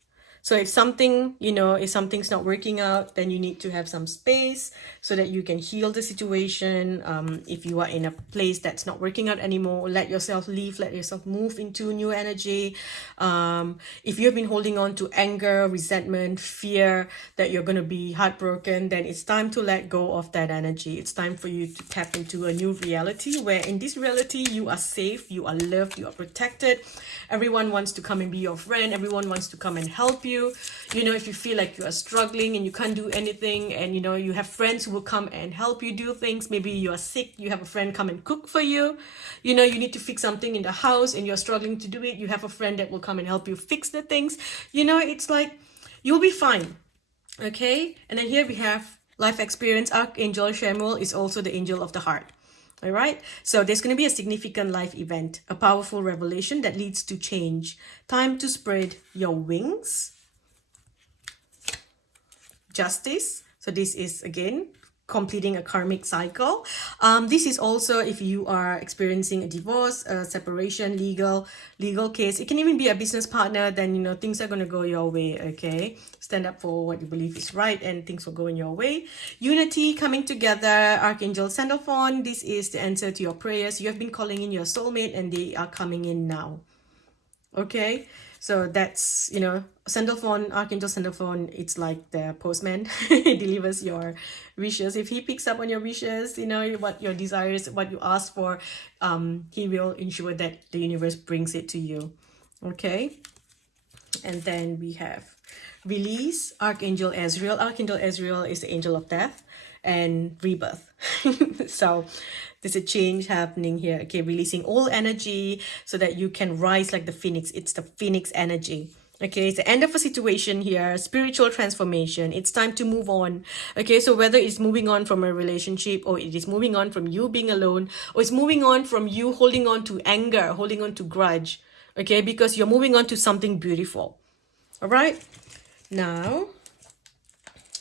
So if something, if something's not working out, then you need to have some space so that you can heal the situation. If you are in a place that's not working out anymore, let yourself leave, let yourself move into new energy. If you've been holding on to anger, resentment, fear that you're going to be heartbroken, then it's time to let go of that energy. It's time for you to tap into a new reality where in this reality, you are safe, you are loved, you are protected. Everyone wants to come and be your friend. Everyone wants to come and help you. If you feel like you are struggling and you can't do anything, and you have friends who will come and help you do things. Maybe you are sick, you have a friend come and cook for you. You need to fix something in the house and you're struggling to do it. You have a friend that will come and help you fix the things. It's like you'll be fine. Okay, and then here we have life experience. Archangel Samuel is also the angel of the heart. All right. So there's going to be a significant life event, a powerful revelation that leads to change. Time to spread your wings. Justice. So this is again completing a karmic cycle. This is also if you are experiencing a divorce, a separation, legal case. It can even be a business partner. Then things are going to go your way. Okay, stand up for what you believe is right, and things will go in your way. Unity, coming together. Archangel Sandalphon. This is the answer to your prayers. You have been calling in your soulmate, and they are coming in now. Okay, so that's Sandalphon, Archangel Sandalphon, it's like the postman. He delivers your wishes. If he picks up on your wishes, what your desires, what you ask for, he will ensure that the universe brings it to you. Okay, and then we have release, Archangel Azrael. Archangel Azrael is the angel of death and rebirth. So there's a change happening here. Okay, releasing all energy so that you can rise like the phoenix. It's the phoenix energy. Okay, it's the end of a situation here, spiritual transformation. It's time to move on. Okay, so whether it's moving on from a relationship, or it is moving on from you being alone, or it's moving on from you holding on to anger, holding on to grudge. Okay, because you're moving on to something beautiful. All right, now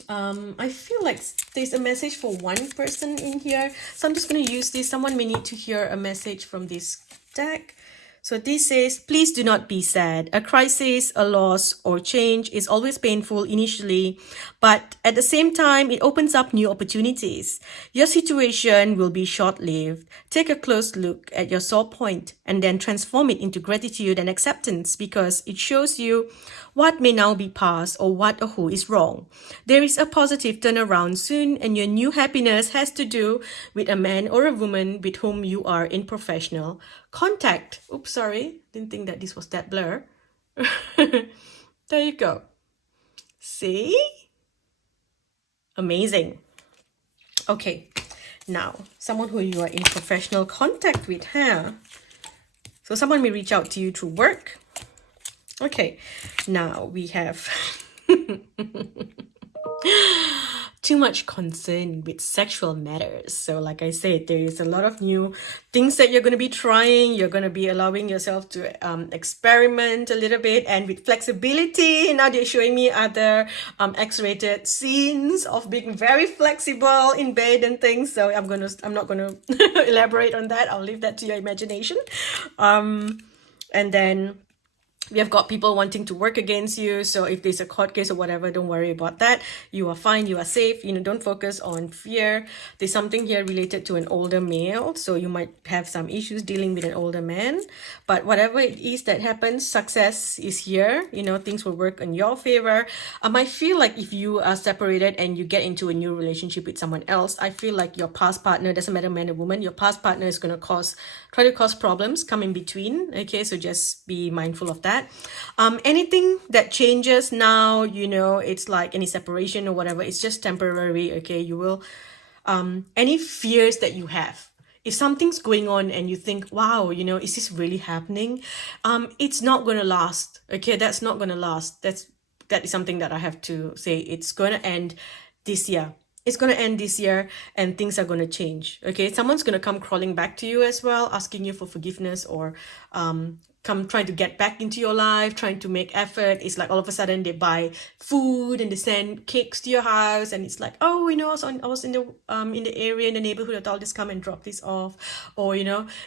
I feel like there's a message for one person in here, so I'm just going to use this. Someone may need to hear a message from this deck. So this says, please do not be sad. A crisis, a loss, or change is always painful initially, but at the same time, it opens up new opportunities. Your situation will be short-lived. Take a close look at your sore point and then transform it into gratitude and acceptance, because it shows you what may now be past or what or who is wrong. There is a positive turnaround soon, and your new happiness has to do with a man or a woman with whom you are in professional contact. Oops, sorry. Didn't think that this was that blur. There you go. See? Amazing. Okay. Now, someone who you are in professional contact with, huh? So someone may reach out to you through work. Okay. Now we have too much concern with sexual matters. So like I said, there is a lot of new things that you're going to be trying. You're going to be allowing yourself to experiment a little bit, and with flexibility. Now they're showing me other X-rated scenes of being very flexible in bed and things. So I'm not going to elaborate on that. I'll leave that to your imagination. And then we have got people wanting to work against you. So if there's a court case or whatever, don't worry about that. You are fine. You are safe. Don't focus on fear. There's something here related to an older male. So you might have some issues dealing with an older man. But whatever it is that happens, success is here. Things will work in your favor. I feel like if you are separated and you get into a new relationship with someone else, I feel like your past partner, doesn't matter man or woman, your past partner is going to try to cause problems, come in between. Okay, so just be mindful of that. Anything that changes now, it's like any separation or whatever, it's just temporary. Okay, you will any fears that you have, if something's going on and you think, wow, is this really happening, it's not going to last. Okay, that's not going to last. That is something that I have to say. It's going to end this year. It's going to end this year, and things are going to change. Okay, someone's going to come crawling back to you as well, asking you for forgiveness, or come trying to get back into your life, trying to make effort. It's like all of a sudden they buy food and they send cakes to your house, and it's like, oh, I was in the area, in the neighborhood, I'll just come and drop this off. Or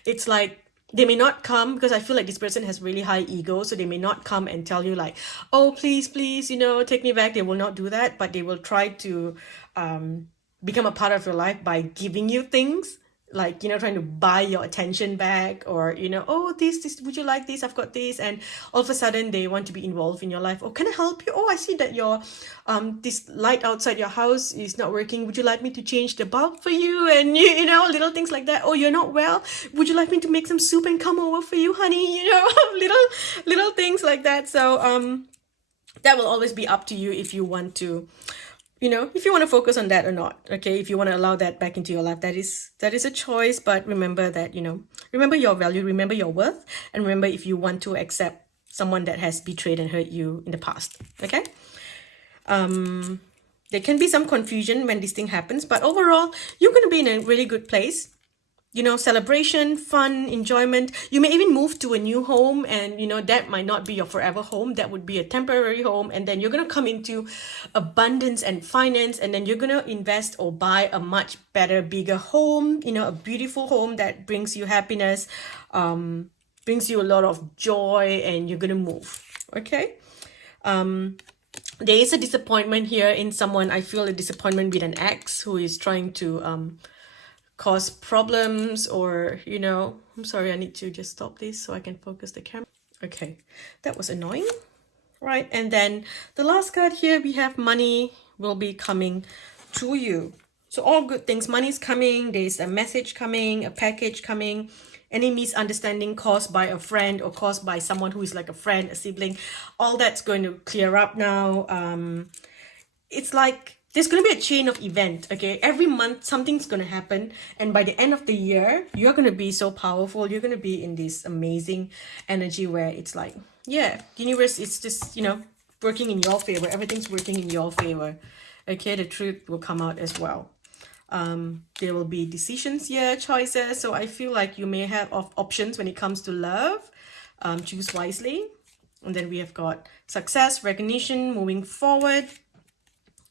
it's like they may not come, because I feel like this person has really high ego, so they may not come and tell you like, oh, please, take me back. They will not do that, but they will try to become a part of your life by giving you things, like trying to buy your attention back, or oh, this would you like this, I've got this, and all of a sudden they want to be involved in your life. Oh, can I help you? Oh, I see that your this light outside your house is not working, would you like me to change the bulb for you? And little things like that. Oh, you're not well, would you like me to make some soup and come over for you, honey? Little things like that. So that will always be up to you if you want to if you want to focus on that or not. Okay, if you want to allow that back into your life, that is a choice. But remember that, remember your value, remember your worth, and remember if you want to accept someone that has betrayed and hurt you in the past. Okay, there can be some confusion when this thing happens, but overall, you're going to be in a really good place. you know, celebration, fun, enjoyment. You may even move to a new home, and you know that might not be your forever home. That would be a temporary home, and then you're going to come into abundance and finance, and then you're going to invest or buy a much better, bigger home, you know, a beautiful home that brings you happiness, brings you a lot of joy, and you're going to move. Okay. There is a disappointment here in someone. I feel a disappointment with an ex who is trying to cause problems, or you know, I'm sorry, I need to just stop this so I can focus the camera. Okay, that was annoying. Right, and then the last card here, we have money will be coming to you. So all good things, money is coming, there's a message coming, a package coming. Any misunderstanding caused by a friend or caused by someone who is like a friend, a sibling, all that's going to clear up now. It's like there's going to be a chain of event. Okay, every month something's going to happen, and by the end of the year you're going to be so powerful. You're going to be in this amazing energy where it's like, yeah, the universe is just, you know, working in your favor. Everything's working in your favor. Okay, the truth will come out as well. There will be decisions here, choices. So I feel like you may have options when it comes to love. Choose wisely. And then we have got success, recognition, moving forward.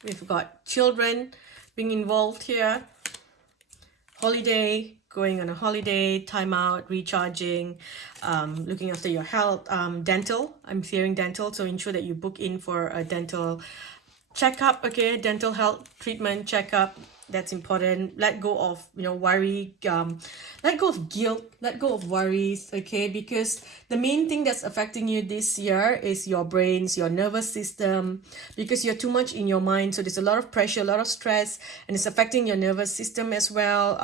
We've got children being involved here. Holiday, going on a holiday, time out, recharging, looking after your health. Dental, I'm hearing dental, so ensure that you book in for a dental checkup. Okay, dental health treatment checkup. That's important. Let go of, you know, worry, let go of guilt, let go of worries. Okay, because the main thing that's affecting you this year is your brains, your nervous system, because you're too much in your mind. So there's a lot of pressure, a lot of stress, and it's affecting your nervous system as well.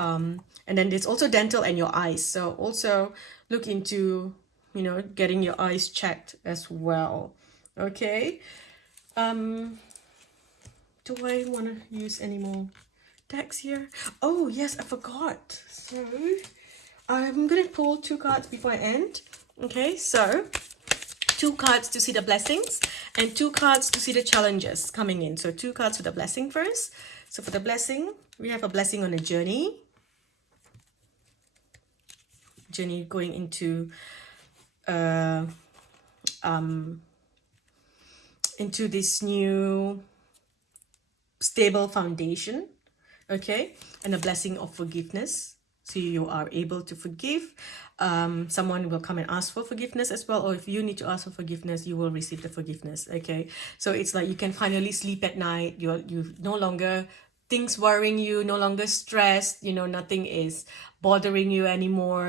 And then there's also dental and your eyes. So also look into, you know, getting your eyes checked as well. Okay. Do I want to use any more decks here? Oh yes, I forgot. So I'm gonna pull 2 cards before I end. Okay, so 2 cards to see the blessings and 2 cards to see the challenges coming in. So 2 cards for the blessing first. So for the blessing, we have a blessing on a journey going into this new stable foundation. Okay, and a blessing of forgiveness. So you are able to forgive. Someone will come and ask for forgiveness as well, or if you need to ask for forgiveness, you will receive the forgiveness. Okay, so it's like you can finally sleep at night. You no longer things worrying you, no longer stressed. You know, nothing is bothering you anymore.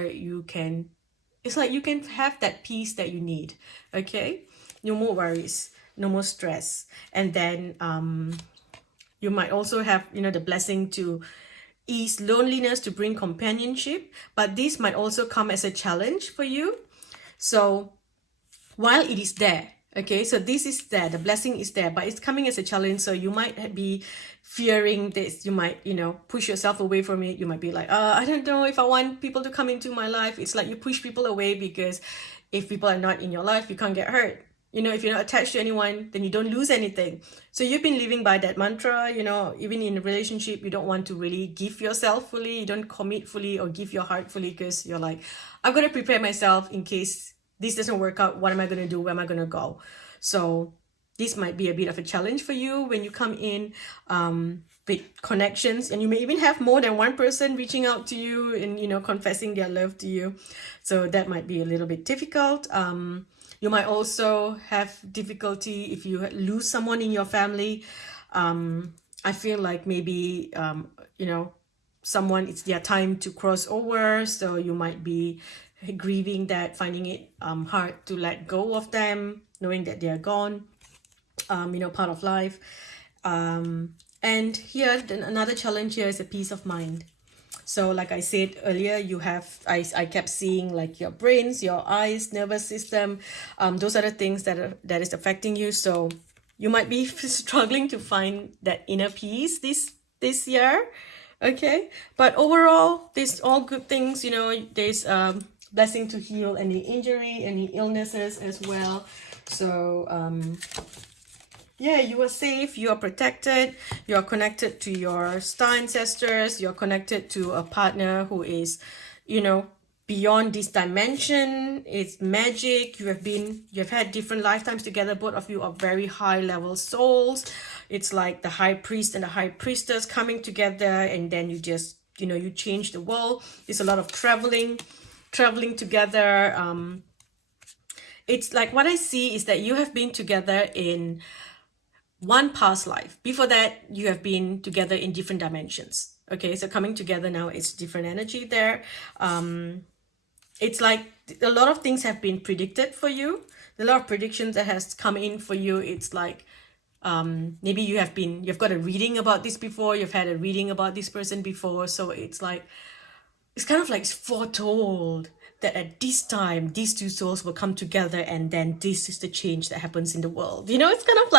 It's like you can have that peace that you need. Okay, no more worries, no more stress, and then you might also have, you know, the blessing to ease loneliness, to bring companionship, but this might also come as a challenge for you. So while it is there, okay, so this is there, the blessing is there, but it's coming as a challenge. So you might be fearing this. You might, you know, push yourself away from it. You might be like, I don't know if I want people to come into my life. It's like you push people away, because if people are not in your life, you can't get hurt. You know, if you're not attached to anyone, then you don't lose anything. So you've been living by that mantra, you know, even in a relationship, you don't want to really give yourself fully. You don't commit fully or give your heart fully, because you're like, I've got to prepare myself in case this doesn't work out. What am I going to do? Where am I going to go? So this might be a bit of a challenge for you when you come in with connections, and you may even have more than one person reaching out to you and, you know, confessing their love to you. So that might be a little bit difficult. You might also have difficulty if you lose someone in your family. I feel like maybe, you know, someone, it's their time to cross over. So you might be grieving that, finding it hard to let go of them, knowing that they're gone, you know, part of life. And here, another challenge here is a peace of mind. So like I said earlier, you have, I kept seeing like your brains, your eyes, nervous system. Those are the things that is affecting you. So you might be struggling to find that inner peace this year. Okay. But overall, there's all good things, you know, there's blessing to heal any injury, any illnesses as well. So Yeah, you are safe, you are protected, you are connected to your star ancestors, you're connected to a partner who is, you know, beyond this dimension. It's magic. You have had different lifetimes together. Both of you are very high level souls. It's like the high priest and the high priestess coming together, and then you just, you change the world. There's a lot of traveling together. It's like what I see is that you have been together in one past life. Before that, you have been together in different dimensions. Okay, so coming together now, it's different energy there. It's like a lot of things have been predicted for you. A lot of predictions that has come in for you. It's like maybe you've got a reading about this before. You've had a reading about this person before. So it's like it's kind of like foretold that at this time these two souls will come together, and then this is the change that happens in the world. It's kind of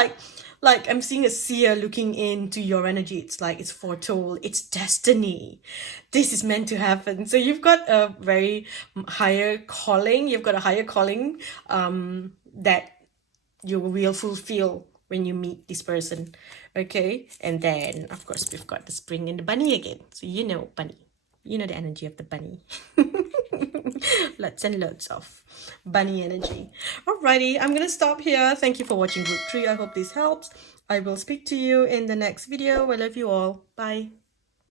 like I'm seeing a seer looking into your energy. It's like it's foretold, it's destiny, this is meant to happen. So you've got a very higher calling. You've got a higher calling that you will fulfill when you meet this person. Okay, and then of course we've got the spring and the bunny again. So bunny, the energy of the bunny. Lots and lots of bunny energy. Alrighty, I'm gonna stop here. Thank you for watching group 3. I hope this helps. I will speak to you in the next video. I love you all. Bye.